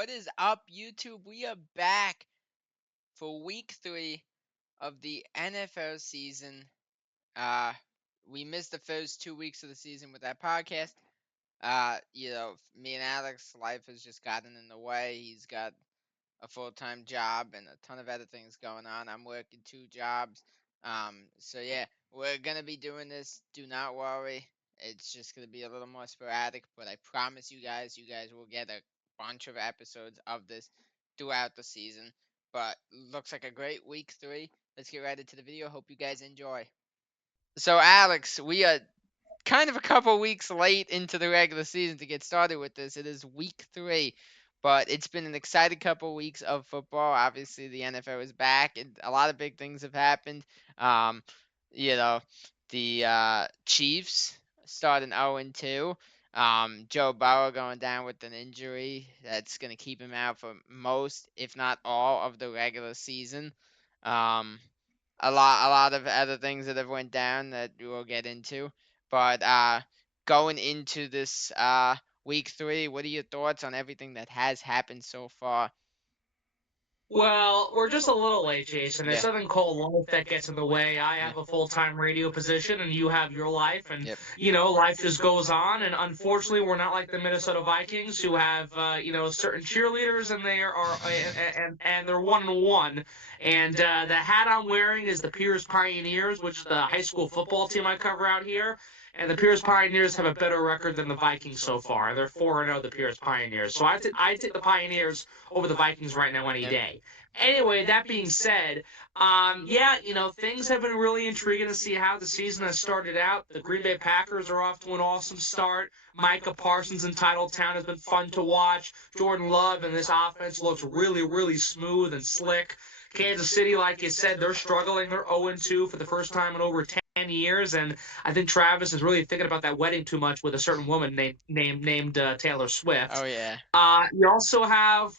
What is up, YouTube? We are back for week 3 of the NFL season. Uh, we missed the first 2 weeks of the season with that podcast. Me and Alex, life has just gotten in the way. He's got a full-time job and a ton of other things going on. I'm working 2 jobs. So we're gonna be doing this. Do not worry. It's just gonna be a little more sporadic, but I promise you guys will get a bunch of episodes of this throughout the season. But looks like a great week 3. Let's get right into the video. Hope you guys enjoy. So Alex, we are kind of a couple weeks late into the regular season to get started with this. It is week 3, but it's been an exciting couple weeks of football. Obviously, the NFL is back, and a lot of big things have happened. Um, you know, the Chiefs starting 0-2. Joe Burrow going down with an injury that's going to keep him out for most, if not all, of the regular season. Um, a lot of other things that have went down that we'll get into. But going into this week 3, what are your thoughts on everything that has happened so far? Well, we're just a little late, Jason. There's Yeah. something called life that gets in the way. I Yeah. have a full-time radio position, and you have your life, and Yep. life just goes on. And unfortunately, we're not like the Minnesota Vikings, who have certain cheerleaders, and they are and they're 1-1. And the hat I'm wearing is the Pierce Pioneers, which is the high school football team I cover out here. And the Pierce Pioneers have a better record than the Vikings so far. They're 4-0, the Pierce Pioneers. So I take the Pioneers over the Vikings right now any Yep. day. Anyway, that being said, things have been really intriguing to see how the season has started out. The Green Bay Packers are off to an awesome start. Micah Parsons in Titletown has been fun to watch. Jordan Love and this offense looks really, really smooth and slick. Kansas City, like you said, they're struggling. They're 0-2 for the first time in over 10 years, and I think Travis is really thinking about that wedding too much with a certain woman named Taylor Swift. Oh yeah. You also have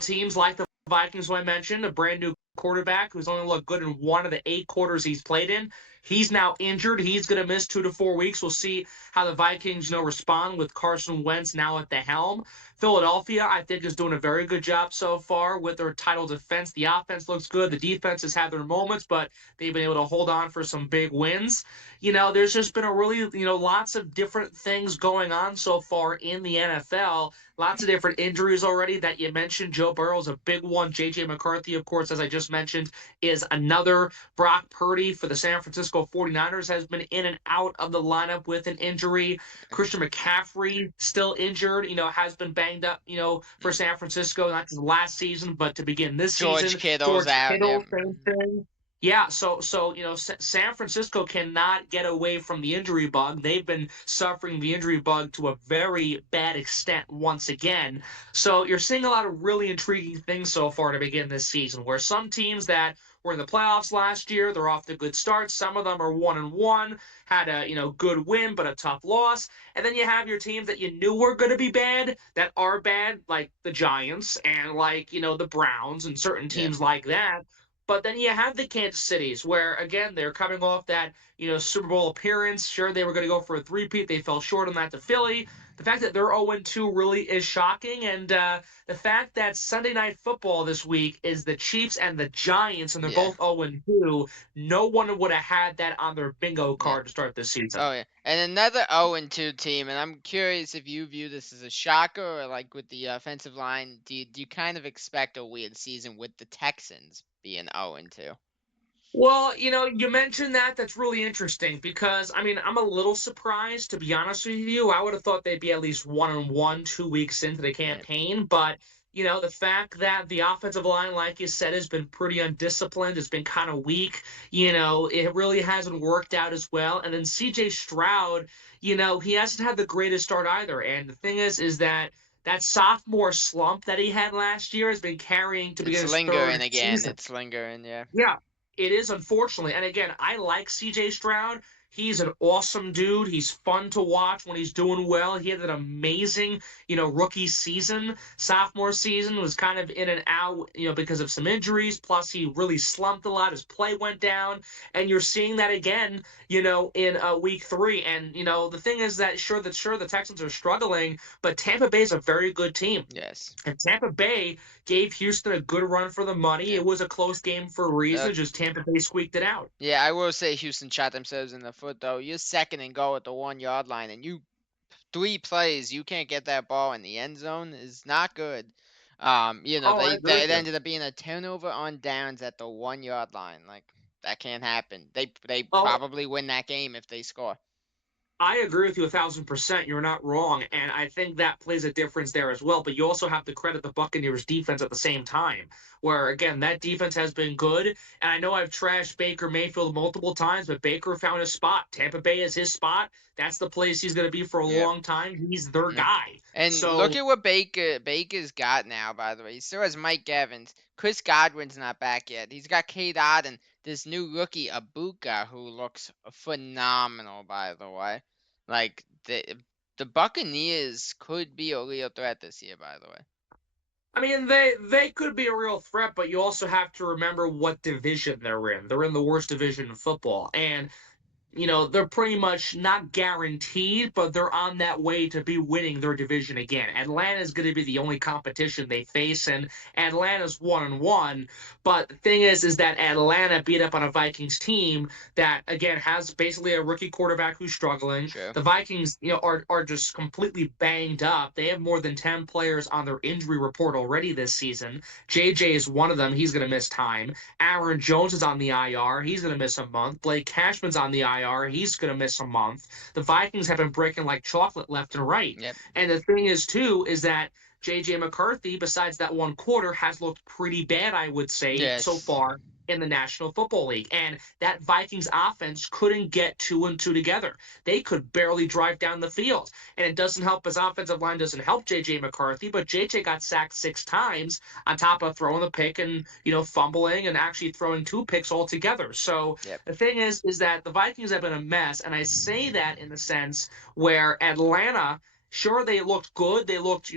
teams like the Vikings, who I mentioned, a brand new quarterback who's only looked good in one of the 8 quarters he's played in. He's now injured. He's going to miss 2 to 4 weeks. We'll see how the Vikings, respond with Carson Wentz now at the helm. Philadelphia, I think, is doing a very good job so far with their title defense. The offense looks good. The defense has had their moments, but they've been able to hold on for some big wins. There's just been a really, lots of different things going on so far in the NFL. Lots of different injuries already that you mentioned. Joe Burrow's a big one. J.J. McCarthy, of course, as I just mentioned, is another. Brock Purdy for the San Francisco 49ers has been in and out of the lineup with an injury. Christian McCaffrey, still injured, has been banged up, for Yep. San Francisco, not just last season, but to begin this George season. Kittle's George out. Yep. Kittle, same thing. Yeah, so San Francisco cannot get away from the injury bug. They've been suffering the injury bug to a very bad extent once again. So you're seeing a lot of really intriguing things so far to begin this season, where some teams that were in the playoffs last year, they're off to good starts. Some of them are 1-1, had a good win but a tough loss, and then you have your teams that you knew were going to be bad that are bad, like the Giants and like the Browns and certain Yeah. teams like that. But then you have the Kansas Cities, where again they're coming off that Super Bowl appearance. Sure, they were going to go for a three-peat. They fell short on that to Philly. The fact that they're 0-2 really is shocking, and the fact that Sunday Night Football this week is the Chiefs and the Giants, and they're Yeah. both 0-2. No one would have had that on their bingo Yeah. card to start this season. Oh yeah. And another 0-2 team, and I'm curious if you view this as a shocker or like with the offensive line, do you kind of expect a weird season with the Texans being 0-2? Well, you mentioned that. That's really interesting because, I mean, I'm a little surprised, to be honest with you. I would have thought they'd be at least 1-1 2 weeks into the Yeah. campaign. But, the fact that the offensive line, like you said, has been pretty undisciplined, has been kind of weak, it really hasn't worked out as well. And then CJ Stroud, he hasn't had the greatest start either. And the thing is that sophomore slump that he had last year has been carrying to begin It's his lingering third again. season. It's lingering, yeah. Yeah, it is, unfortunately. And again, I like CJ Stroud. He's an awesome dude. He's fun to watch when he's doing well. He had an amazing, rookie season. Sophomore season was kind of in and out, because of some injuries. Plus, he really slumped a lot. His play went down. And you're seeing that again, in week 3. And, the thing is that sure, the Texans are struggling, but Tampa Bay is a very good team. Yes. And Tampa Bay gave Houston a good run for the money. Yeah. It was a close game for a reason. Just Tampa Bay squeaked it out. Yeah, I will say Houston shot themselves in the foot, though. You're second and goal at the 1-yard line, and 3 plays, you can't get that ball in the end zone is not good. I agree It with you. ended up being a turnover on downs at the 1-yard line. Like, that can't happen. They Oh, probably win that game if they score. I agree with you 1,000%. You're not wrong, and I think that plays a difference there as well. But you also have to credit the Buccaneers defense at the same time, where again that defense has been good. And I know I've trashed Baker Mayfield multiple times, but Baker found his spot. Tampa Bay is his spot. That's the place he's going to be for a long time. He's their guy. And so, look at what Baker's got now. By the way, he still has Mike Evans. Chris Godwin's not back yet. He's got Cade Otton, this new rookie Abuka, who looks phenomenal. By the way, like the Buccaneers could be a real threat this year. By the way. I mean, they could be a real threat, but you also have to remember what division they're in. They're in the worst division in football, and they're pretty much not guaranteed, but they're on that way to be winning their division again. Atlanta is going to be the only competition they face, and Atlanta's 1-1. But the thing is that Atlanta beat up on a Vikings team that, again, has basically a rookie quarterback who's struggling. True. The Vikings, are just completely banged up. They have more than 10 players on their injury report already this season. JJ is one of them. He's going to miss time. Aaron Jones is on the IR. He's going to miss a month. Blake Cashman's on the IR. He's going to miss a month. The Vikings have been breaking like chocolate left and right. Yep. And the thing is, too, is that J.J. McCarthy, besides that one quarter, has looked pretty bad, I would say, so far in the National Football League. And that Vikings offense couldn't get 2 and 2 together. They could barely drive down the field. And it doesn't help, his offensive line doesn't help J.J. McCarthy, but J.J. got sacked 6 times on top of throwing the pick and, fumbling and actually throwing 2 picks altogether. So the thing is that the Vikings have been a mess. And I say that in the sense where Atlanta, sure, they looked good. They looked,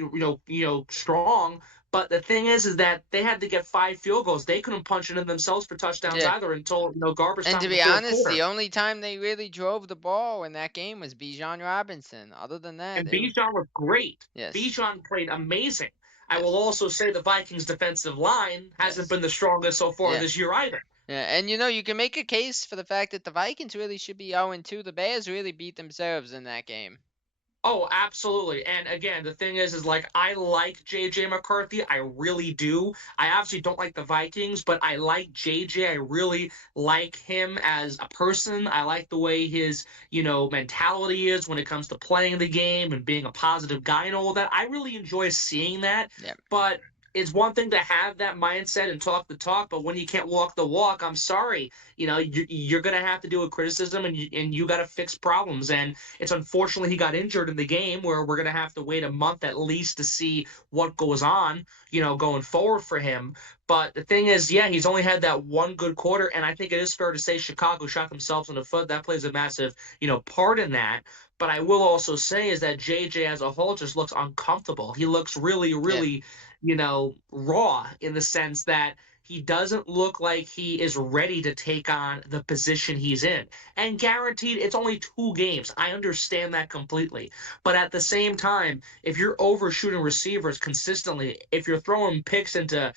strong. But the thing is that they had to get 5 field goals. They couldn't punch it in themselves for touchdowns either until garbage time. And to be honest, the only time they really drove the ball in that game was Bijan Robinson. Other than that, and Bijan was great. Yes. Bijan played amazing. I will also say the Vikings' defensive line hasn't been the strongest so far this year either. Yeah, and you can make a case for the fact that the Vikings really should be 0-2. The Bears really beat themselves in that game. Oh, absolutely. And again, the thing is like, I like J.J. McCarthy. I really do. I obviously don't like the Vikings, but I like J.J. I really like him as a person. I like the way his, mentality is when it comes to playing the game and being a positive guy and all that. I really enjoy seeing that. Yep. But it's one thing to have that mindset and talk the talk, but when you can't walk the walk, I'm sorry. You're going to have to do a criticism and you got to fix problems. And it's unfortunately he got injured in the game where we're going to have to wait a month at least to see what goes on, going forward for him. But the thing is, he's only had that one good quarter, and I think it is fair to say Chicago shot themselves in the foot. That plays a massive, part in that. But I will also say is that JJ as a whole just looks uncomfortable. He looks really, really, raw in the sense that he doesn't look like he is ready to take on the position he's in. And guaranteed, it's only 2 games. I understand that completely. But at the same time, if you're overshooting receivers consistently, if you're throwing picks into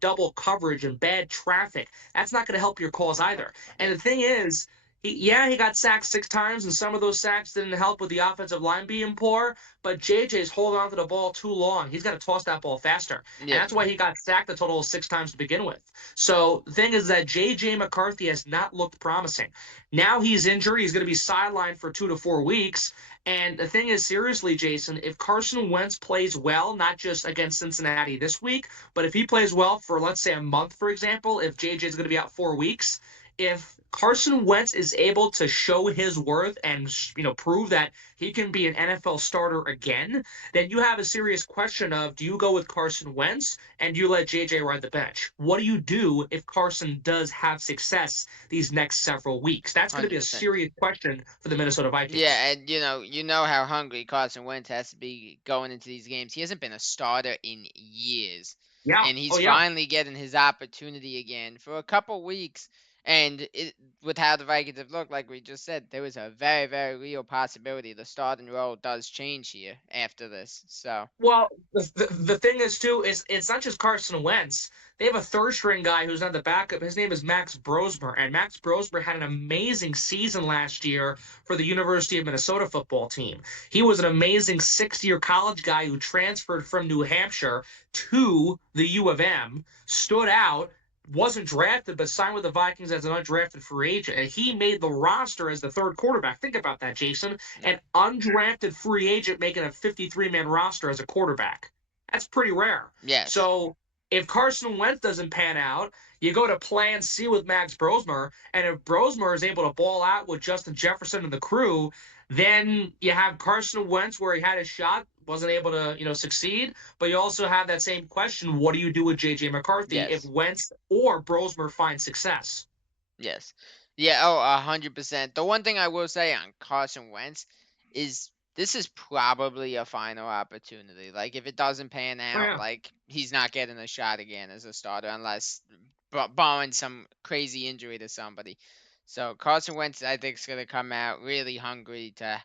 double coverage and bad traffic, that's not going to help your cause either. And the thing is, he got sacked 6 times, and some of those sacks didn't help with the offensive line being poor, but JJ's holding on to the ball too long. He's got to toss that ball faster. And that's why he got sacked a total of 6 times to begin with. So the thing is that JJ McCarthy has not looked promising. Now he's injured. He's going to be sidelined for 2 to 4 weeks. And the thing is, seriously, Jason, if Carson Wentz plays well, not just against Cincinnati this week, but if he plays well for, let's say, a month, for example, if JJ is going to be out 4 weeks, if Carson Wentz is able to show his worth and prove that he can be an NFL starter again, then you have a serious question of, do you go with Carson Wentz and do you let JJ ride the bench? What do you do if Carson does have success these next several weeks? That's going to be a 100%. serious question for the Minnesota Vikings. Yeah, and you know how hungry Carson Wentz has to be going into these games. He hasn't been a starter in years, Yeah. and Oh he's yeah. finally getting his opportunity again for a couple weeks. And with how the Vikings have looked, like we just said, there was a very, very real possibility the starting role does change here after this. So Well, the thing is too is it's not just Carson Wentz. They have a third string guy who's not the backup. His name is Max Brosmer, and Max Brosmer had an amazing season last year for the University of Minnesota football team. He was an amazing 6-year college guy who transferred from New Hampshire to the U of M, stood out, wasn't drafted, but signed with the Vikings as an undrafted free agent, and he made the roster as the third quarterback. Think about that, Jason, yeah, an undrafted free agent making a 53-man roster as a quarterback. That's pretty rare. yes, So if Carson Wentz doesn't pan out, you go to plan C with Max Brosmer, and if Brosmer is able to ball out with Justin Jefferson and the crew, then you have Carson Wentz where he had his shot, wasn't able to, succeed, but you also have that same question, what do you do with JJ McCarthy if yes. Wentz or Brosmer find success? Yes. Yeah, oh, 100%. The one thing I will say on Carson Wentz is this is probably a final opportunity. Like, if it doesn't pan Oh out, yeah. like, he's not getting a shot again as a starter unless barring some crazy injury to somebody. So, Carson Wentz, I think, is going to come out really hungry to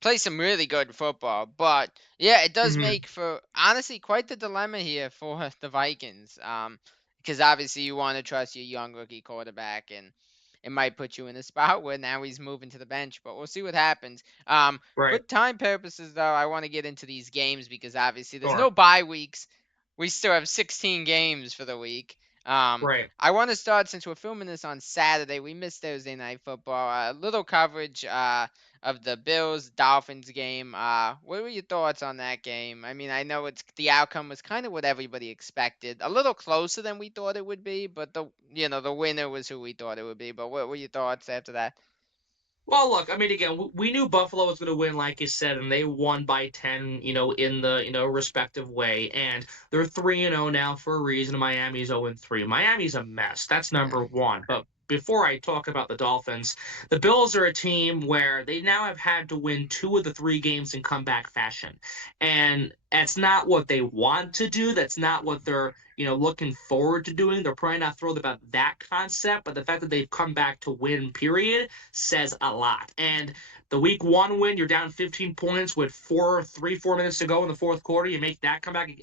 play some really good football. But yeah, it does Mm-hmm. make for honestly quite the dilemma here for the Vikings. Because obviously you want to trust your young rookie quarterback, and it might put you in a spot where now he's moving to the bench. But we'll see what happens. For Right. time purposes, though, I want to get into these games because obviously there's Sure. no bye weeks. We still have 16 games for the week. Um, Right. I want to start since we're filming this on Saturday. We missed Thursday night football. A little coverage. Of the Bills Dolphins game. What were your thoughts on that game? I mean, I know the outcome was kind of what everybody expected, a little closer than we thought it would be, but the winner was who we thought it would be. But what were your thoughts after that? Well, look, I mean, again, we knew Buffalo was going to win, like you said, and they won by 10, in the, respective way. And they're 3-0 now for a reason. Miami's 0-3. Miami's a mess. That's Yeah. number one. But before I talk about the Dolphins, the Bills are a team where they now have had to win 2 of the 3 games in comeback fashion. And that's not what they want to do. That's not what they're looking forward to doing. They're probably not thrilled about that concept, but the fact that they've come back to win, period, says a lot. And the week 1 win, you're down 15 points with 4 minutes to go in the fourth quarter. You make that comeback,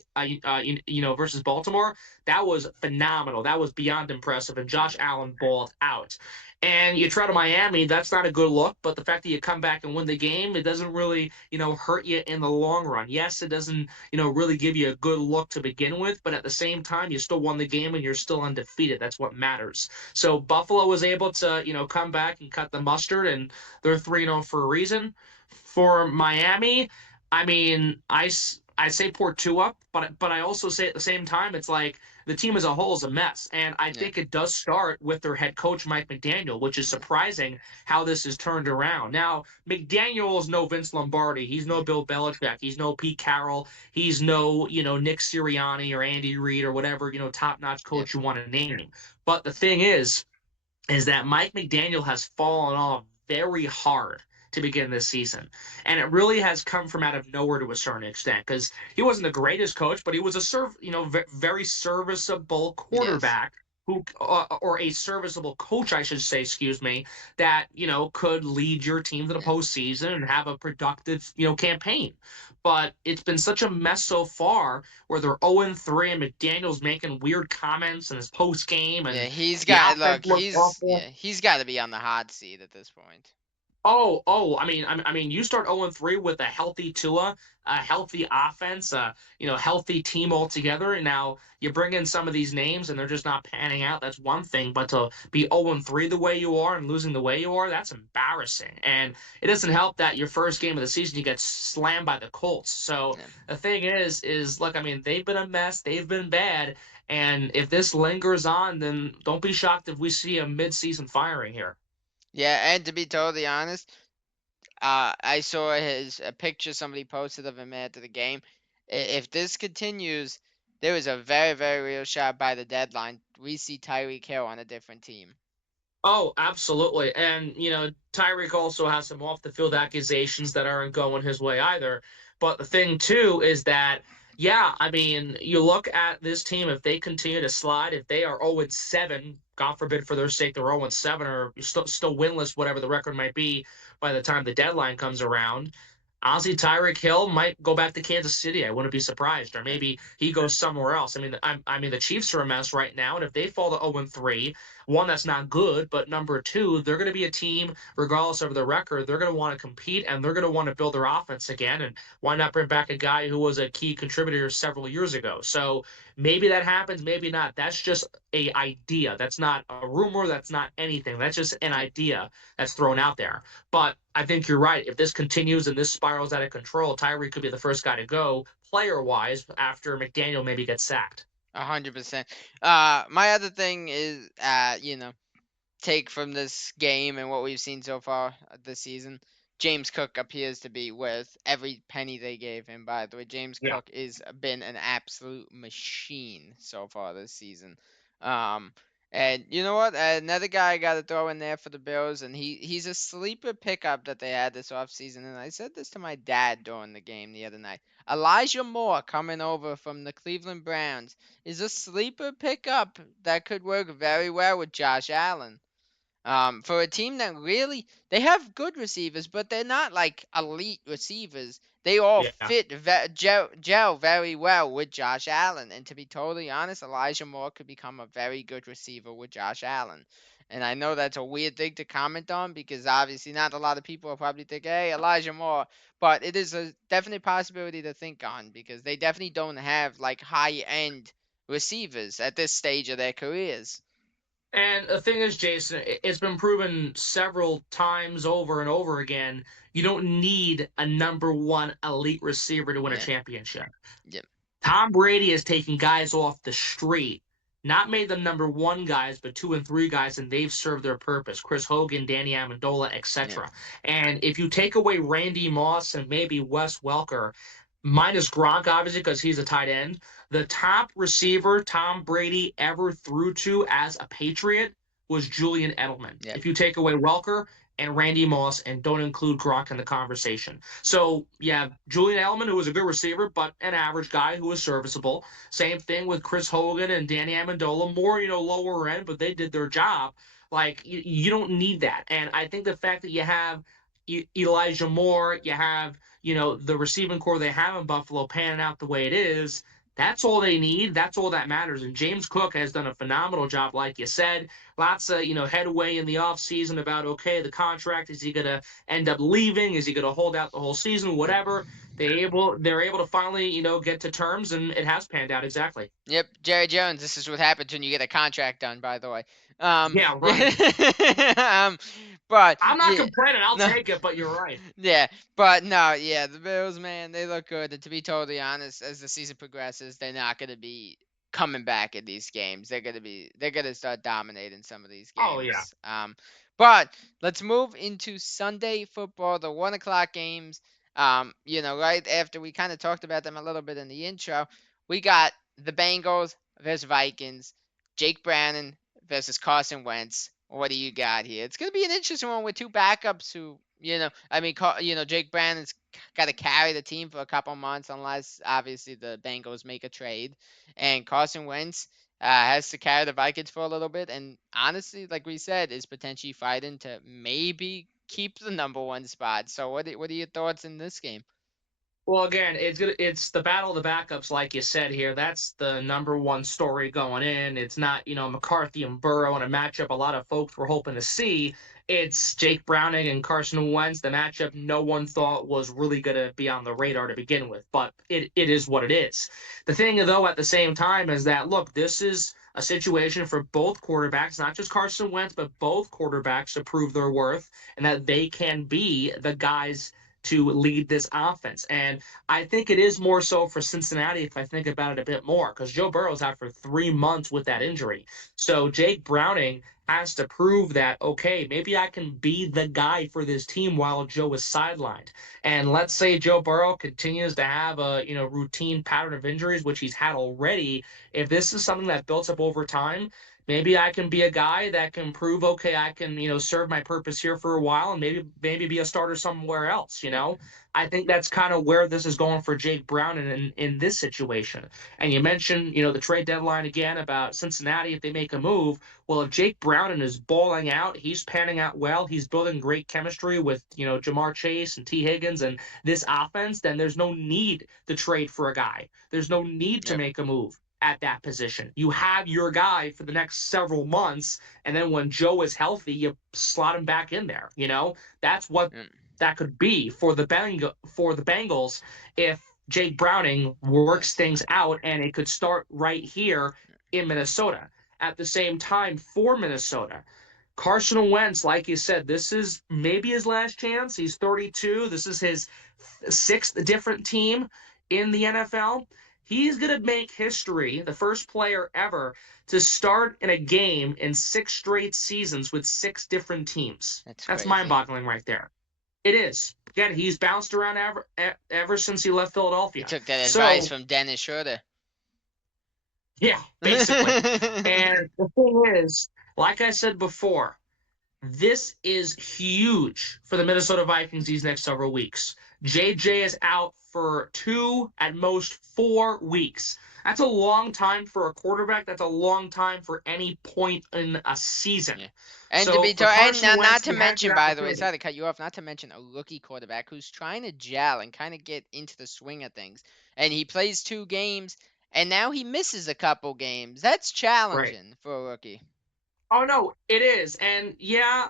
versus Baltimore. That was phenomenal. That was beyond impressive. And Josh Allen balled out. And you try to Miami, that's not a good look. But the fact that you come back and win the game, it doesn't really, hurt you in the long run. Yes, it doesn't, really give you a good look to begin with. But at the same time, you still won the game and you're still undefeated. That's what matters. So Buffalo was able to, come back and cut the mustard, and they're 3-0 for a reason. For Miami, I mean, I say poor Tua, but I also say at the same time, it's like the team as a whole is a mess, and I Yeah. think it does start with their head coach Mike McDaniel, which is Yeah. surprising how this is turned around. Now, McDaniel is no Vince Lombardi, he's no Yeah. Bill Belichick, he's no Pete Carroll, he's no Nick Sirianni or Andy Reid or whatever top-notch Yeah. coach you want to name. But the thing is that Mike McDaniel has fallen off very hard to begin this season. And it really has come from out of nowhere to a certain extent because he wasn't the greatest coach, but he was very serviceable Yes. quarterback who or a serviceable coach, I should say, excuse me, that could lead your team to the Yeah. postseason and have a productive campaign. But it's been such a mess so far where they're 0-3 and McDaniel's making weird comments in his post game Yeah. and He's the got offense look. looks awful. He's got to be on the hot seat at this point. I mean, you start 0-3 with a healthy Tua, a healthy offense, healthy team altogether. And now you bring in some of these names and they're just not panning out. That's one thing, but to be 0-3 the way you are and losing the way you are, that's embarrassing. And it doesn't help that your first game of the season you get slammed by the Colts. So Yeah. the thing is, look, I mean, they've been a mess, they've been bad, and if this lingers on, then don't be shocked if we see a mid-season firing here. Yeah, and to be totally honest, I saw a picture somebody posted of him after the game. If this continues, there is a very, very real shot by the deadline. We see Tyreek Hill on a different team. Oh, absolutely. And, Tyreek also has some off the field accusations that aren't going his way either. But the thing, too, is that, yeah, I mean, you look at this team, if they continue to slide, if they are 0-7, God forbid for their sake, they're 0-7 or still winless, whatever the record might be by the time the deadline comes around. Honestly, Tyreek Hill might go back to Kansas City. I wouldn't be surprised, or Yeah. maybe he goes somewhere else. I mean, the Chiefs are a mess right now, and if they fall to 0-3, one, that's not good, but number two, they're going to be a team, regardless of the record, they're going to want to compete and they're going to want to build their offense again. And why not bring back a guy who was a key contributor several years ago? So maybe that happens, maybe not. That's just a idea. That's not a rumor. That's not anything. That's just an idea that's thrown out there. But I think you're right. If this continues and this spirals out of control, Tyree could be the first guy to go player wise after McDaniel maybe gets sacked. 100%. My other thing is, take from this game and what we've seen so far this season. James Cook appears to be worth every penny they gave him. By the way, James Yeah. Cook is been an absolute machine so far this season. Um, and you know what? Another guy I got to throw in there for the Bills, and he's a sleeper pickup that they had this offseason. And I said this to my dad during the game the other night. Elijah Moore coming over from the Cleveland Browns is a sleeper pickup that could work very well with Josh Allen. For a team that really they have good receivers, but they're not like elite receivers. They all Yeah. gel very well with Josh Allen. And to be totally honest, Elijah Moore could become a very good receiver with Josh Allen. And I know that's a weird thing to comment on because obviously not a lot of people will probably think, hey, Elijah Moore. But it is a definite possibility to think on because they definitely don't have like high end receivers at this stage of their careers. And the thing is, Jason, it's been proven several times over and over again. You don't need a number one elite receiver to win a Yeah. championship. Yeah. Tom Brady has taken guys off the street, not made them number one guys, but two and three guys, and they've served their purpose. Chris Hogan, Danny Amendola, Yeah. etc. And if you take away Randy Moss and maybe Wes Welker, minus Gronk, obviously, because he's a tight end, the top receiver Tom Brady ever threw to as a Patriot was Julian Edelman. Yep. If you take away Welker and Randy Moss and don't include Gronk in the conversation. So, yeah, Julian Edelman, who was a good receiver, but an average guy who was serviceable. Same thing with Chris Hogan and Danny Amendola, more, lower end, but they did their job. Like, you don't need that. And I think the fact that you have Elijah Moore, you have, the receiving core they have in Buffalo panning out the way it is, that's all they need. That's all that matters. And James Cook has done a phenomenal job, like you said. Lots of, headway in the offseason about, okay, the contract, is he going to end up leaving? Is he going to hold out the whole season? Yep. Whatever. They're able to finally, get to terms, and it has panned out exactly. Yep, Jerry Jones. This is what happens when you get a contract done. By the way, Yeah, right. yeah, but I'm not yeah, complaining. I'll no, take it, but you're right. yeah, but no, yeah, the Bills, man, they look good. And to be totally honest, as the season progresses, they're not gonna be coming back in these games. They're gonna start dominating some of these Oh, yeah. games. But let's move into Sunday football, the 1 o'clock games. Right after we kind of talked about them a little bit in the intro, we got the Bengals versus Vikings, Jake Browning versus Carson Wentz. What do you got here? It's gonna be an interesting one with two backups who, Jake Brownin's got to carry the team for a couple months unless obviously the Bengals make a trade, and Carson Wentz has to carry the Vikings for a little bit. And honestly, like we said, is potentially fighting to maybe keep the number one spot. So what are your thoughts in this game? Well, again, it's the battle of the backups, like you said here. That's the number one story going in. It's not, McCarthy and Burrow in a matchup a lot of folks were hoping to see. It's Jake Browning and Carson Wentz, the matchup no one thought was really going to be on the radar to begin with, but it is what it is. The thing, though, at the same time is that, look, this is a situation for both quarterbacks, not just Carson Wentz, but both quarterbacks to prove their worth and that they can be the guys to lead this offense. And I think it is more so for Cincinnati if I think about it a bit more, because Joe Burrow's out for 3 months with that injury. So Jake Browning has to prove that, okay, maybe I can be the guy for this team while Joe is sidelined. And let's say Joe Burrow continues to have a routine pattern of injuries, which he's had already. If this is something that builds up over time, maybe I can be a guy that can prove, okay, I can serve my purpose here for a while and maybe be a starter somewhere else. I think that's kind of where this is going for Jake Brown in this situation. And you mentioned, the trade deadline again about Cincinnati if they make a move. Well, if Jake Browning is balling out, he's panning out well, he's building great chemistry with, Jamar Chase and T. Higgins and this offense, then there's no need to trade for a guy. There's no need to Yep. make a move at that position. You have your guy for the next several months, and then when Joe is healthy, you slot him back in there. That's what Yep. that could be for the Bengals if Jake Browning works things out, and it could start right here in Minnesota. At the same time, for Minnesota, Carson Wentz, like you said, this is maybe his last chance. He's 32. This is his sixth different team in the NFL. He's going to make history, the first player ever to start in a game in 6 straight seasons with 6 different teams. That's That's crazy. mind-boggling right there. It is. Again, he's bounced around ever since he left Philadelphia. He took that advice from Dennis Schroeder. Yeah, basically. And the thing is, like I said before, this is huge for the Minnesota Vikings these next several weeks. JJ is out for 2, at most 4 weeks. That's a long time for a quarterback. That's a long time for any point in a season. Yeah. And so to be for Carson and not Wentz, to he has mention, the by the way, opportunity. sorry to cut you off, not to mention a rookie quarterback who's trying to gel and kind of get into the swing of things. And he plays 2 games, and now he misses a couple games. That's Right. challenging for a rookie. Oh no, it is. And yeah,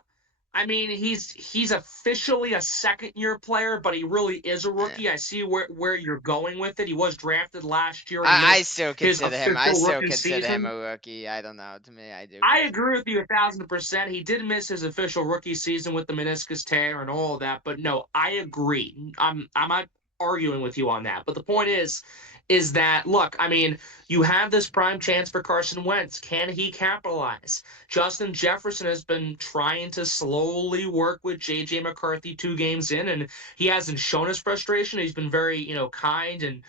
I mean he's officially a second-year player, but he really is a Yeah. rookie. I see where you're going with it. He was drafted last year, and he I missed still his consider him. I official still rookie consider him season. a rookie. I don't know. To me, I do. I agree with you 1,000%. He did miss his official rookie season with the meniscus tear and all of that, but no, I agree. I'm not arguing with you on that. But the point is that look, I mean, you have this prime chance for Carson Wentz. Can he capitalize? Justin Jefferson has been trying to slowly work with JJ McCarthy 2 games in, and he hasn't shown his frustration. He's been very, kind and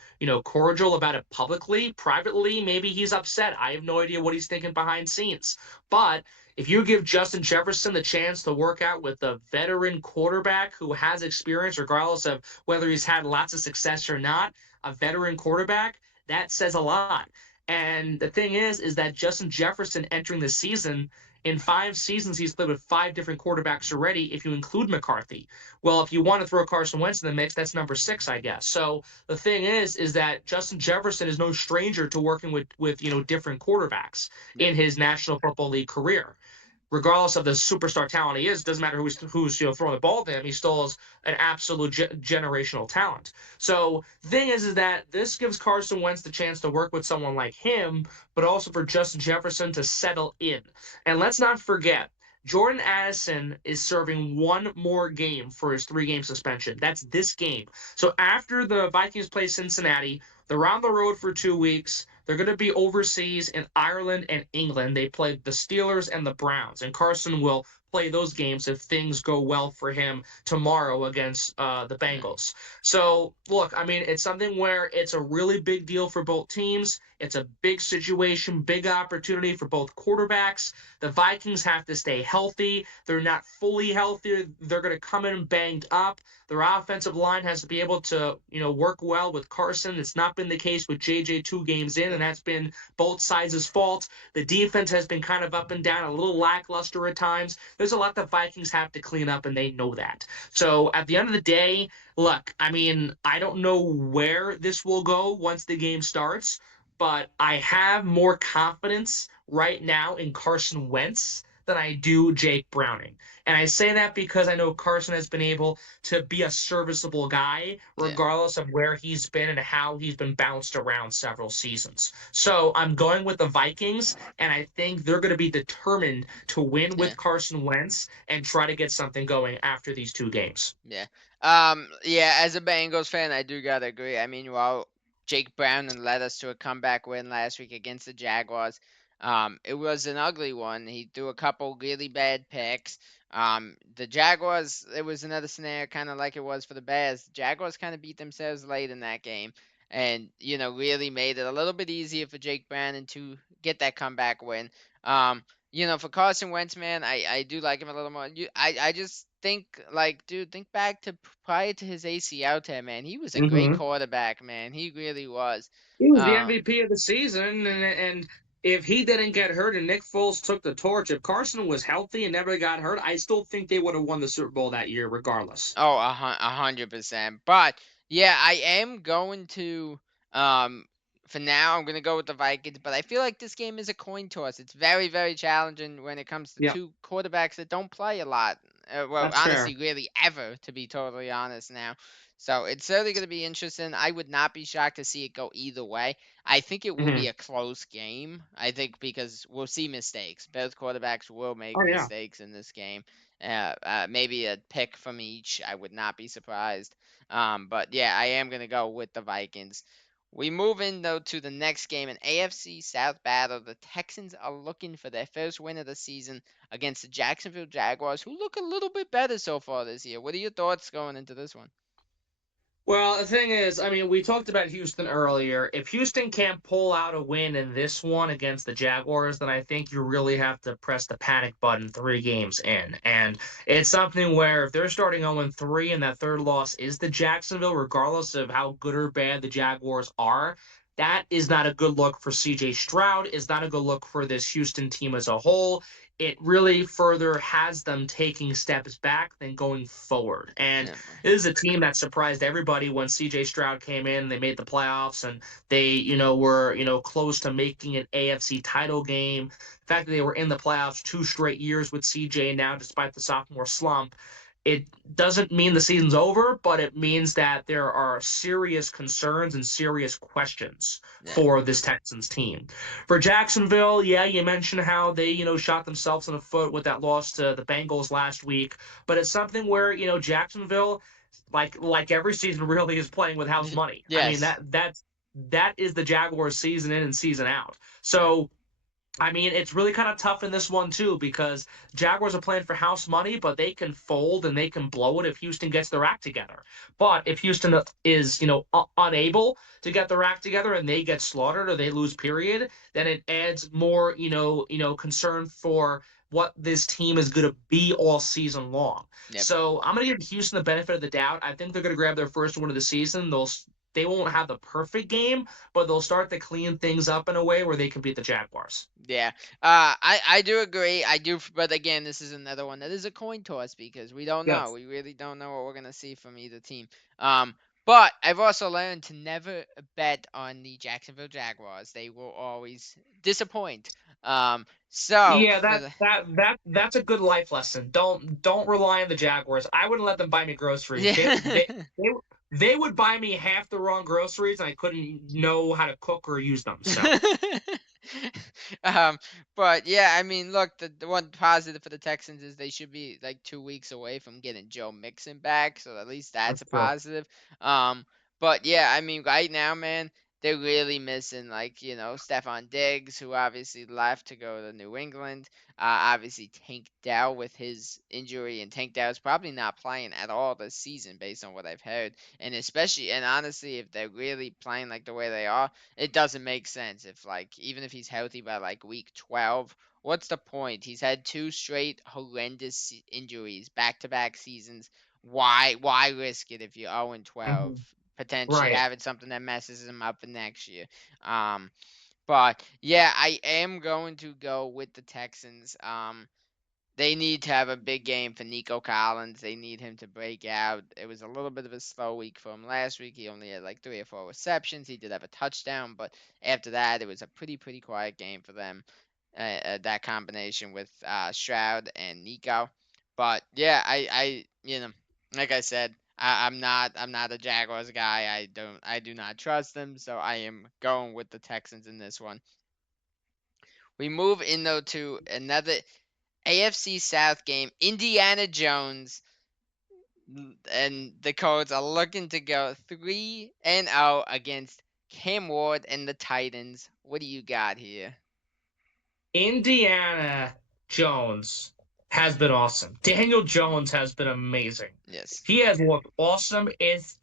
cordial about it publicly. Privately, maybe he's upset. I have no idea what he's thinking behind scenes. But if you give Justin Jefferson the chance to work out with a veteran quarterback who has experience, regardless of whether he's had lots of success or not, a veteran quarterback, that says a lot. And the thing is that Justin Jefferson entering the season, in 5 seasons, he's played with 5 different quarterbacks already, if you include McCarthy. Well, if you want to throw Carson Wentz in the mix, that's number 6, I guess. So the thing is that Justin Jefferson is no stranger to working with different quarterbacks in his National Football League career. Regardless of the superstar talent he is, doesn't matter who's throwing the ball to him. He still is an absolute generational talent. So the thing is that this gives Carson Wentz the chance to work with someone like him, but also for Justin Jefferson to settle in. And let's not forget, Jordan Addison is serving 1 more game for his 3-game suspension. That's this game. So after the Vikings play Cincinnati, they're on the road for 2 weeks. They're going to be overseas in Ireland and England. They play the Steelers and the Browns, and Carson will play those games if things go well for him tomorrow against the Bengals. So, look, I mean, it's something where it's a really big deal for both teams. It's a big situation, big opportunity for both quarterbacks. The Vikings have to stay healthy. They're not fully healthy. They're going to come in banged up. Their offensive line has to be able to, work well with Carson. It's not been the case with JJ 2 games in, and that's been both sides' fault. The defense has been kind of up and down, a little lackluster at times. There's a lot the Vikings have to clean up, and they know that. So at the end of the day, look, I mean, I don't know where this will go once the game starts, but I have more confidence right now in Carson Wentz than I do Jake Browning. And I say that because I know Carson has been able to be a serviceable guy, Yeah. regardless of where he's been and how he's been bounced around several seasons. So I'm going with the Vikings, and I think they're going to be determined to win Yeah. with Carson Wentz and try to get something going after these two games. Yeah. Yeah, as a Bengals fan, I do gotta agree. I mean, while Jake Browning led us to a comeback win last week against the Jaguars, it was an ugly one. He threw a couple really bad picks. The Jaguars, it was another scenario kind of like it was for the Bears. The Jaguars kind of beat themselves late in that game and, really made it a little bit easier for Jake Browning to get that comeback win. For Carson Wentz, man, I do like him a little more. I just think, like, dude, think back to prior to his ACL tear, man. He was a great Mm-hmm. quarterback, man. He really was. He was the Uh, MVP of the season, and if he didn't get hurt and Nick Foles took the torch, if Carson was healthy and never got hurt, I still think they would have won the Super Bowl that year, regardless. Oh, 100%. But yeah, I am going to for now I'm gonna go with the Vikings, but I feel like this game is a coin toss. It's very, very challenging when it comes to Yeah, two quarterbacks that don't play a lot. Well, that's fair. honestly, really ever, to be totally honest now. So it's certainly gonna be interesting. I would not be shocked to see it go either way. I think it will Hmm. be a close game. I think because we'll see mistakes. Both quarterbacks will make Oh yeah. mistakes in this game. Maybe a pick from each. I would not be surprised. But yeah, I am gonna go with the Vikings. We move in though to the next game, an AFC South battle. The Texans are looking for their first win of the season against the Jacksonville Jaguars, who look a little bit better so far this year. What are your thoughts going into this one? Well, the thing is, I mean, we talked about Houston earlier. If Houston can't pull out a win in this one against the Jaguars, then I think you really have to press the panic button 3 games in. And it's something where if they're starting 0-3 and that third loss is the Jacksonville, regardless of how good or bad the Jaguars are, that is not a good look for CJ Stroud, is not a good look for this Houston team as a whole. It really further has them taking steps back than going forward. And Yeah, it is a team that surprised everybody when CJ Stroud came in. They made the playoffs and they, were, close to making an AFC title game. The fact that they were in the playoffs 2 straight years with CJ now, despite the sophomore slump, it doesn't mean the season's over, but it means that there are serious concerns and serious questions yeah, for this Texans team. For Jacksonville, yeah, you mentioned how they, shot themselves in the foot with that loss to the Bengals last week, but it's something where, Jacksonville, like every season, really is playing with house money. I mean, yes, that is the Jaguars season in and season out. So I mean, it's really kind of tough in this one too because Jaguars are playing for house money, but they can fold and they can blow it if Houston gets their act together. But if Houston is, unable to get their act together and they get slaughtered or they lose, period, then it adds more, concern for what this team is going to be all season long. yep. So I'm going to give Houston the benefit of the doubt. I think they're going to grab their first win of the season. They won't have the perfect game, but they'll start to clean things up in a way where they can beat the Jaguars. Yeah, I do agree. I do, but again, this is another one that is a coin toss because we don't know. Yes. We really don't know what we're gonna see from either team. Um, but I've also learned to never bet on the Jacksonville Jaguars. They will always disappoint. So Yeah, for that the that that that's a good life lesson. Don't rely on the Jaguars. I wouldn't let them buy me groceries. yeah. They they would buy me half the wrong groceries, and I couldn't know how to cook or use them. So um, but yeah, I mean, look, the one positive for the Texans is they should be like 2 weeks away from getting Joe Mixon back, so at least that's that's a true. positive. Um, but yeah, I mean, right now, man, they're really missing like Stephon Diggs, who obviously left to go to New England. Obviously Tank Dell with his injury, and Tank Dell's probably not playing at all this season, based on what I've heard. And especially, and honestly, if they're really playing like the way they are, it doesn't make sense. If like even if he's healthy by like week 12, what's the point? He's had two straight horrendous injuries back to back seasons. Why risk it if you're 0 and 12, Hmm. potentially Right. having something that messes him up for next year? Um but yeah, I am going to go with the Texans. They need to have a big game for Nico Collins. They need him to break out. It was a little bit of a slow week for him last week. He only had like 3 or 4 receptions. He did have a touchdown, but after that, it was a pretty quiet game for them. that combination with Stroud and Nico. But yeah, like I said, I'm not a Jaguars guy. I do not trust them, so I am going with the Texans in this one. We move in though to another AFC South game. Indiana Jones and the Colts are looking to go 3-0 against Cam Ward and the Titans. What do you got here? Indiana Jones has been awesome. Daniel Jones has been amazing. Yes. He has looked awesome. It's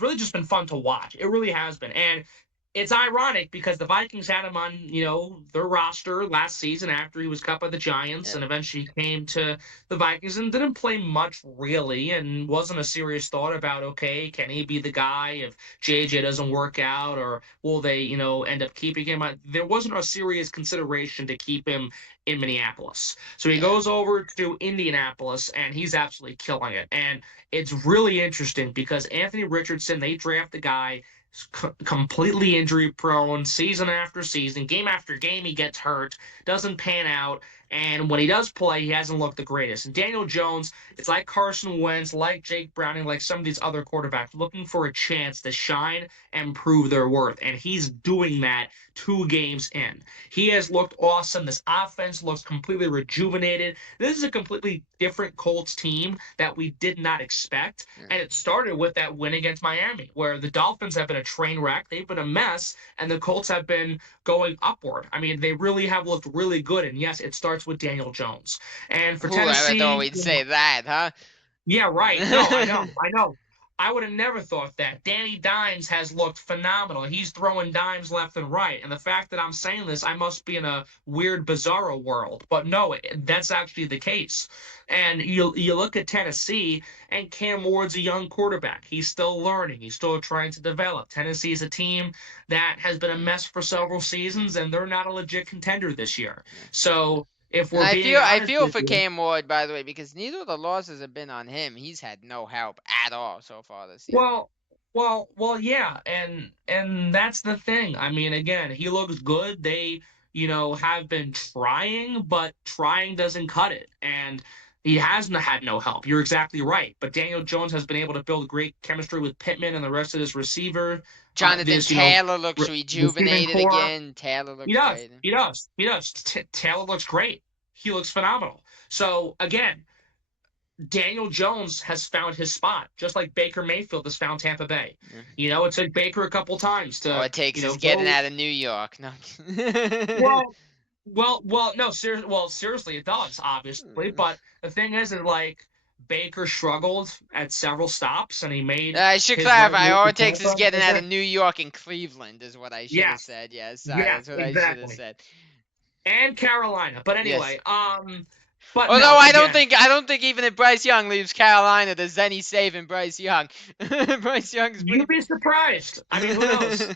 really just been fun to watch. It really has been. And it's ironic because the Vikings had him on, their roster last season after he was cut by the Giants Yeah. and eventually came to the Vikings and didn't play much really and wasn't a serious thought about, okay, can he be the guy if JJ doesn't work out or will they, end up keeping him? There wasn't a serious consideration to keep him in Minneapolis. So he Yeah. goes over to Indianapolis and he's absolutely killing it. And it's really interesting because Anthony Richardson, they draft the guy completely injury prone season after season, game after game he gets hurt, doesn't pan out, and when he does play he hasn't looked the greatest. And Daniel Jones, it's like Carson Wentz, like Jake Browning, like some of these other quarterbacks looking for a chance to shine and prove their worth, and he's doing that 2 games in. He has looked awesome. This offense looks completely rejuvenated. This is a completely different Colts team that we did not expect. And it started with that win against Miami, where the Dolphins have been a train wreck. They've been a mess, and the Colts have been going upward. I mean, they really have looked really good. And yes, it starts with Daniel Jones. And for Whoever thought Tennessee, we'd say that, huh? yeah, right. No, I know. I know. I would have never thought that. Danny Dimes has looked phenomenal. He's throwing dimes left and right. And the fact that I'm saying this, I must be in a weird, bizarro world. But no, that's actually the case. And you look at Tennessee, and Cam Ward's a young quarterback. He's still learning. He's still trying to develop. Tennessee is a team that has been a mess for several seasons, and they're not a legit contender this year. So if And we're I being feel I honest feel with for you, Cam Ward, by the way, because neither of the losses have been on him. He's had no help at all so far this season. well, yeah, and that's the thing. I mean, again, he looks good. They, have been trying, but trying doesn't cut it. And he hasn't had no help. You're exactly right. But Daniel Jones has been able to build great chemistry with Pittman and the rest of this Jonathan this Taylor looks receiving rejuvenated core. again. Taylor He looks does. great. He does. He does. Taylor looks great. He looks phenomenal. So again, Daniel Jones has found his spot, just like Baker Mayfield has found Tampa Bay. Yeah. It took Baker a couple times All to, it takes is getting go. out of New York. No. Well, no, seriously, it does, obviously. But the thing is like Baker struggled at several stops, and he made I should his right clarify. move All to it takes is Tampa. getting out of New York and Cleveland, is what I should have Yes, said. Yes, yes, that's what I should have exactly, said. and Carolina. But Yes. anyway, but Although no, again, I don't think even if Bryce Young leaves Carolina, there's any saving Bryce Young. Bryce Young's pretty. you'd be surprised. I mean, who knows?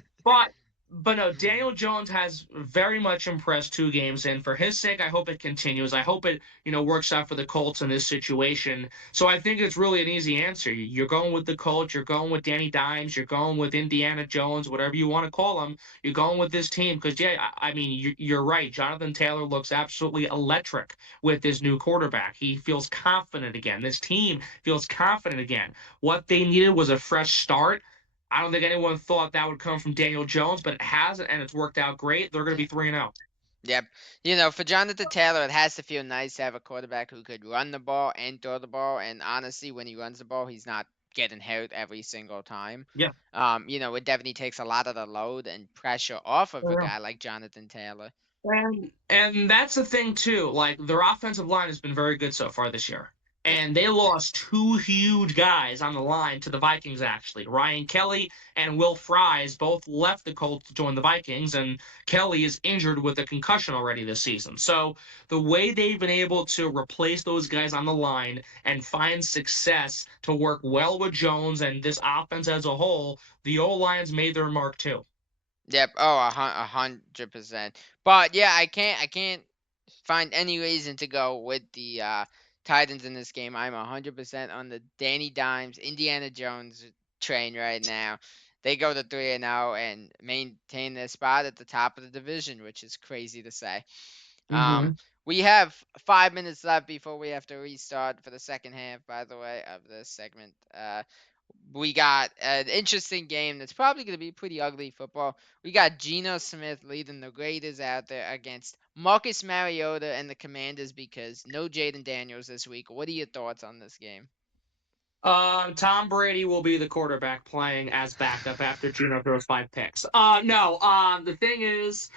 But no, Daniel Jones has very much impressed 2 games in. For his sake, I hope it continues. I hope it, works out for the Colts in this situation. So I think it's really an easy answer. You're going with the Colts, you're going with Danny Dimes, you're going with Indiana Jones, whatever you want to call him. You're going with this team because yeah, I mean, you're right. Jonathan Taylor looks absolutely electric with this new quarterback. He feels confident again. This team feels confident again. What they needed was a fresh start. I don't think anyone thought that would come from Daniel Jones, but it has, and it's worked out great. They're going to be 3-0. Yep. For Jonathan Taylor, it has to feel nice to have a quarterback who could run the ball and throw the ball. And honestly, when he runs the ball, he's not getting hurt every single time. Yeah. It definitely takes a lot of the load and pressure off of a Yeah. guy like Jonathan Taylor. And that's the thing too. Like their offensive line has been very good so far this year. And they lost 2 huge guys on the line to the Vikings, actually. Ryan Kelly and Will Fries both left the Colts to join the Vikings, and Kelly is injured with a concussion already this season. So the way they've been able to replace those guys on the line and find success to work well with Jones and this offense as a whole, the O-line's made their mark too. Yep. Oh, 100%. But yeah, I can't find any reason to go with the Titans in this game. I'm 100% on the Danny Dimes, Indiana Jones train right now. they go to 3-0 and maintain their spot at the top of the division, which is crazy to say. Mm-hmm. We have 5 minutes left before we have to restart for the second half, by the way, of this segment. We got an interesting game that's probably going to be pretty ugly football. We got Geno Smith leading the Raiders out there against Marcus Mariota and the Commanders because no Jaden Daniels this week. What are your thoughts on this game? Tom Brady will be the quarterback playing as backup after Geno throws 5 picks. No. The thing is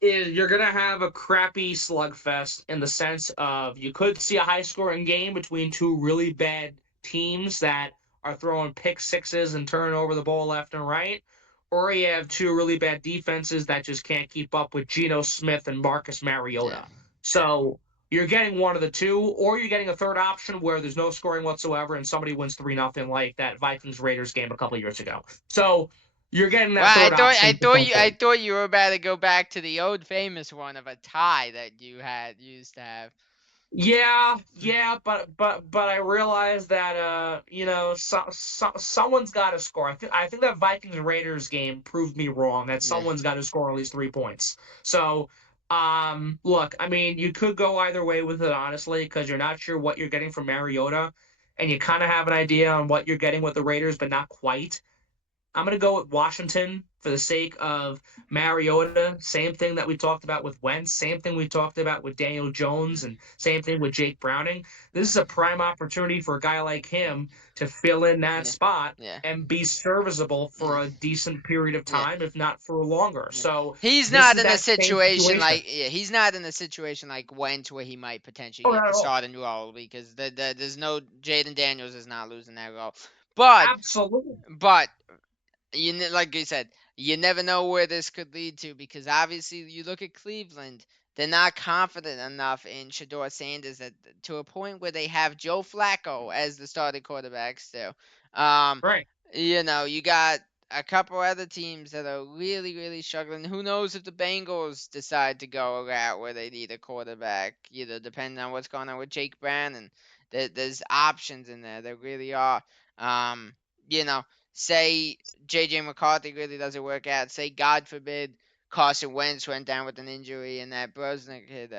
you're gonna have a crappy slugfest in the sense of you could see a high-scoring game between two really bad teams that are throwing pick sixes and turning over the ball left and right, or you have two really bad defenses that just can't keep up with Geno Smith and Marcus Yeah. Mariota. So you're getting one of the two, or you're getting a third option where there's no scoring whatsoever and somebody wins 3-0 like that Vikings Raiders game a couple of years ago. So you're getting Well, that third option I potentially. thought you were about to go back to the old famous one of a tie that you had used to have. Yeah, but I realized that someone's got to score. I think that Vikings Raiders game proved me wrong. That Yeah. someone's got to score at least 3 points. So, look, I mean, you could go either way with it honestly, because you're not sure what you're getting from Mariota, and you kind of have an idea on what you're getting with the Raiders, but not quite. I'm going to go with Washington for the sake of Mariota. Same thing that we talked about with Wentz. Same thing we talked about with Daniel Jones, and same thing with Jake Browning. This is a prime opportunity for a guy like him to fill in that Yeah. spot Yeah. and be serviceable Yeah. for a decent period of Yeah. time, if not for longer. Yeah. So He's this not is in a that same situation situation. like he's not in a situation like Wentz where he might potentially Oh, get not the at all. starting role because there's no Jaden Daniels is not losing that role. But Absolutely. but like you said, you never know where this could lead to because obviously you look at Cleveland, they're not confident enough in Shador Sanders to a point where they have Joe Flacco as the starting quarterback still. Um, Right. you got a couple other teams that are really, really struggling. Who knows if the Bengals decide to go a route where they need a quarterback, depending on what's going on with Jake Brown and there's options in there. There really are. Um, you know, say J.J. McCarthy really doesn't work out. Say, God forbid, Carson Wentz went down with an injury and that Brosnan kid,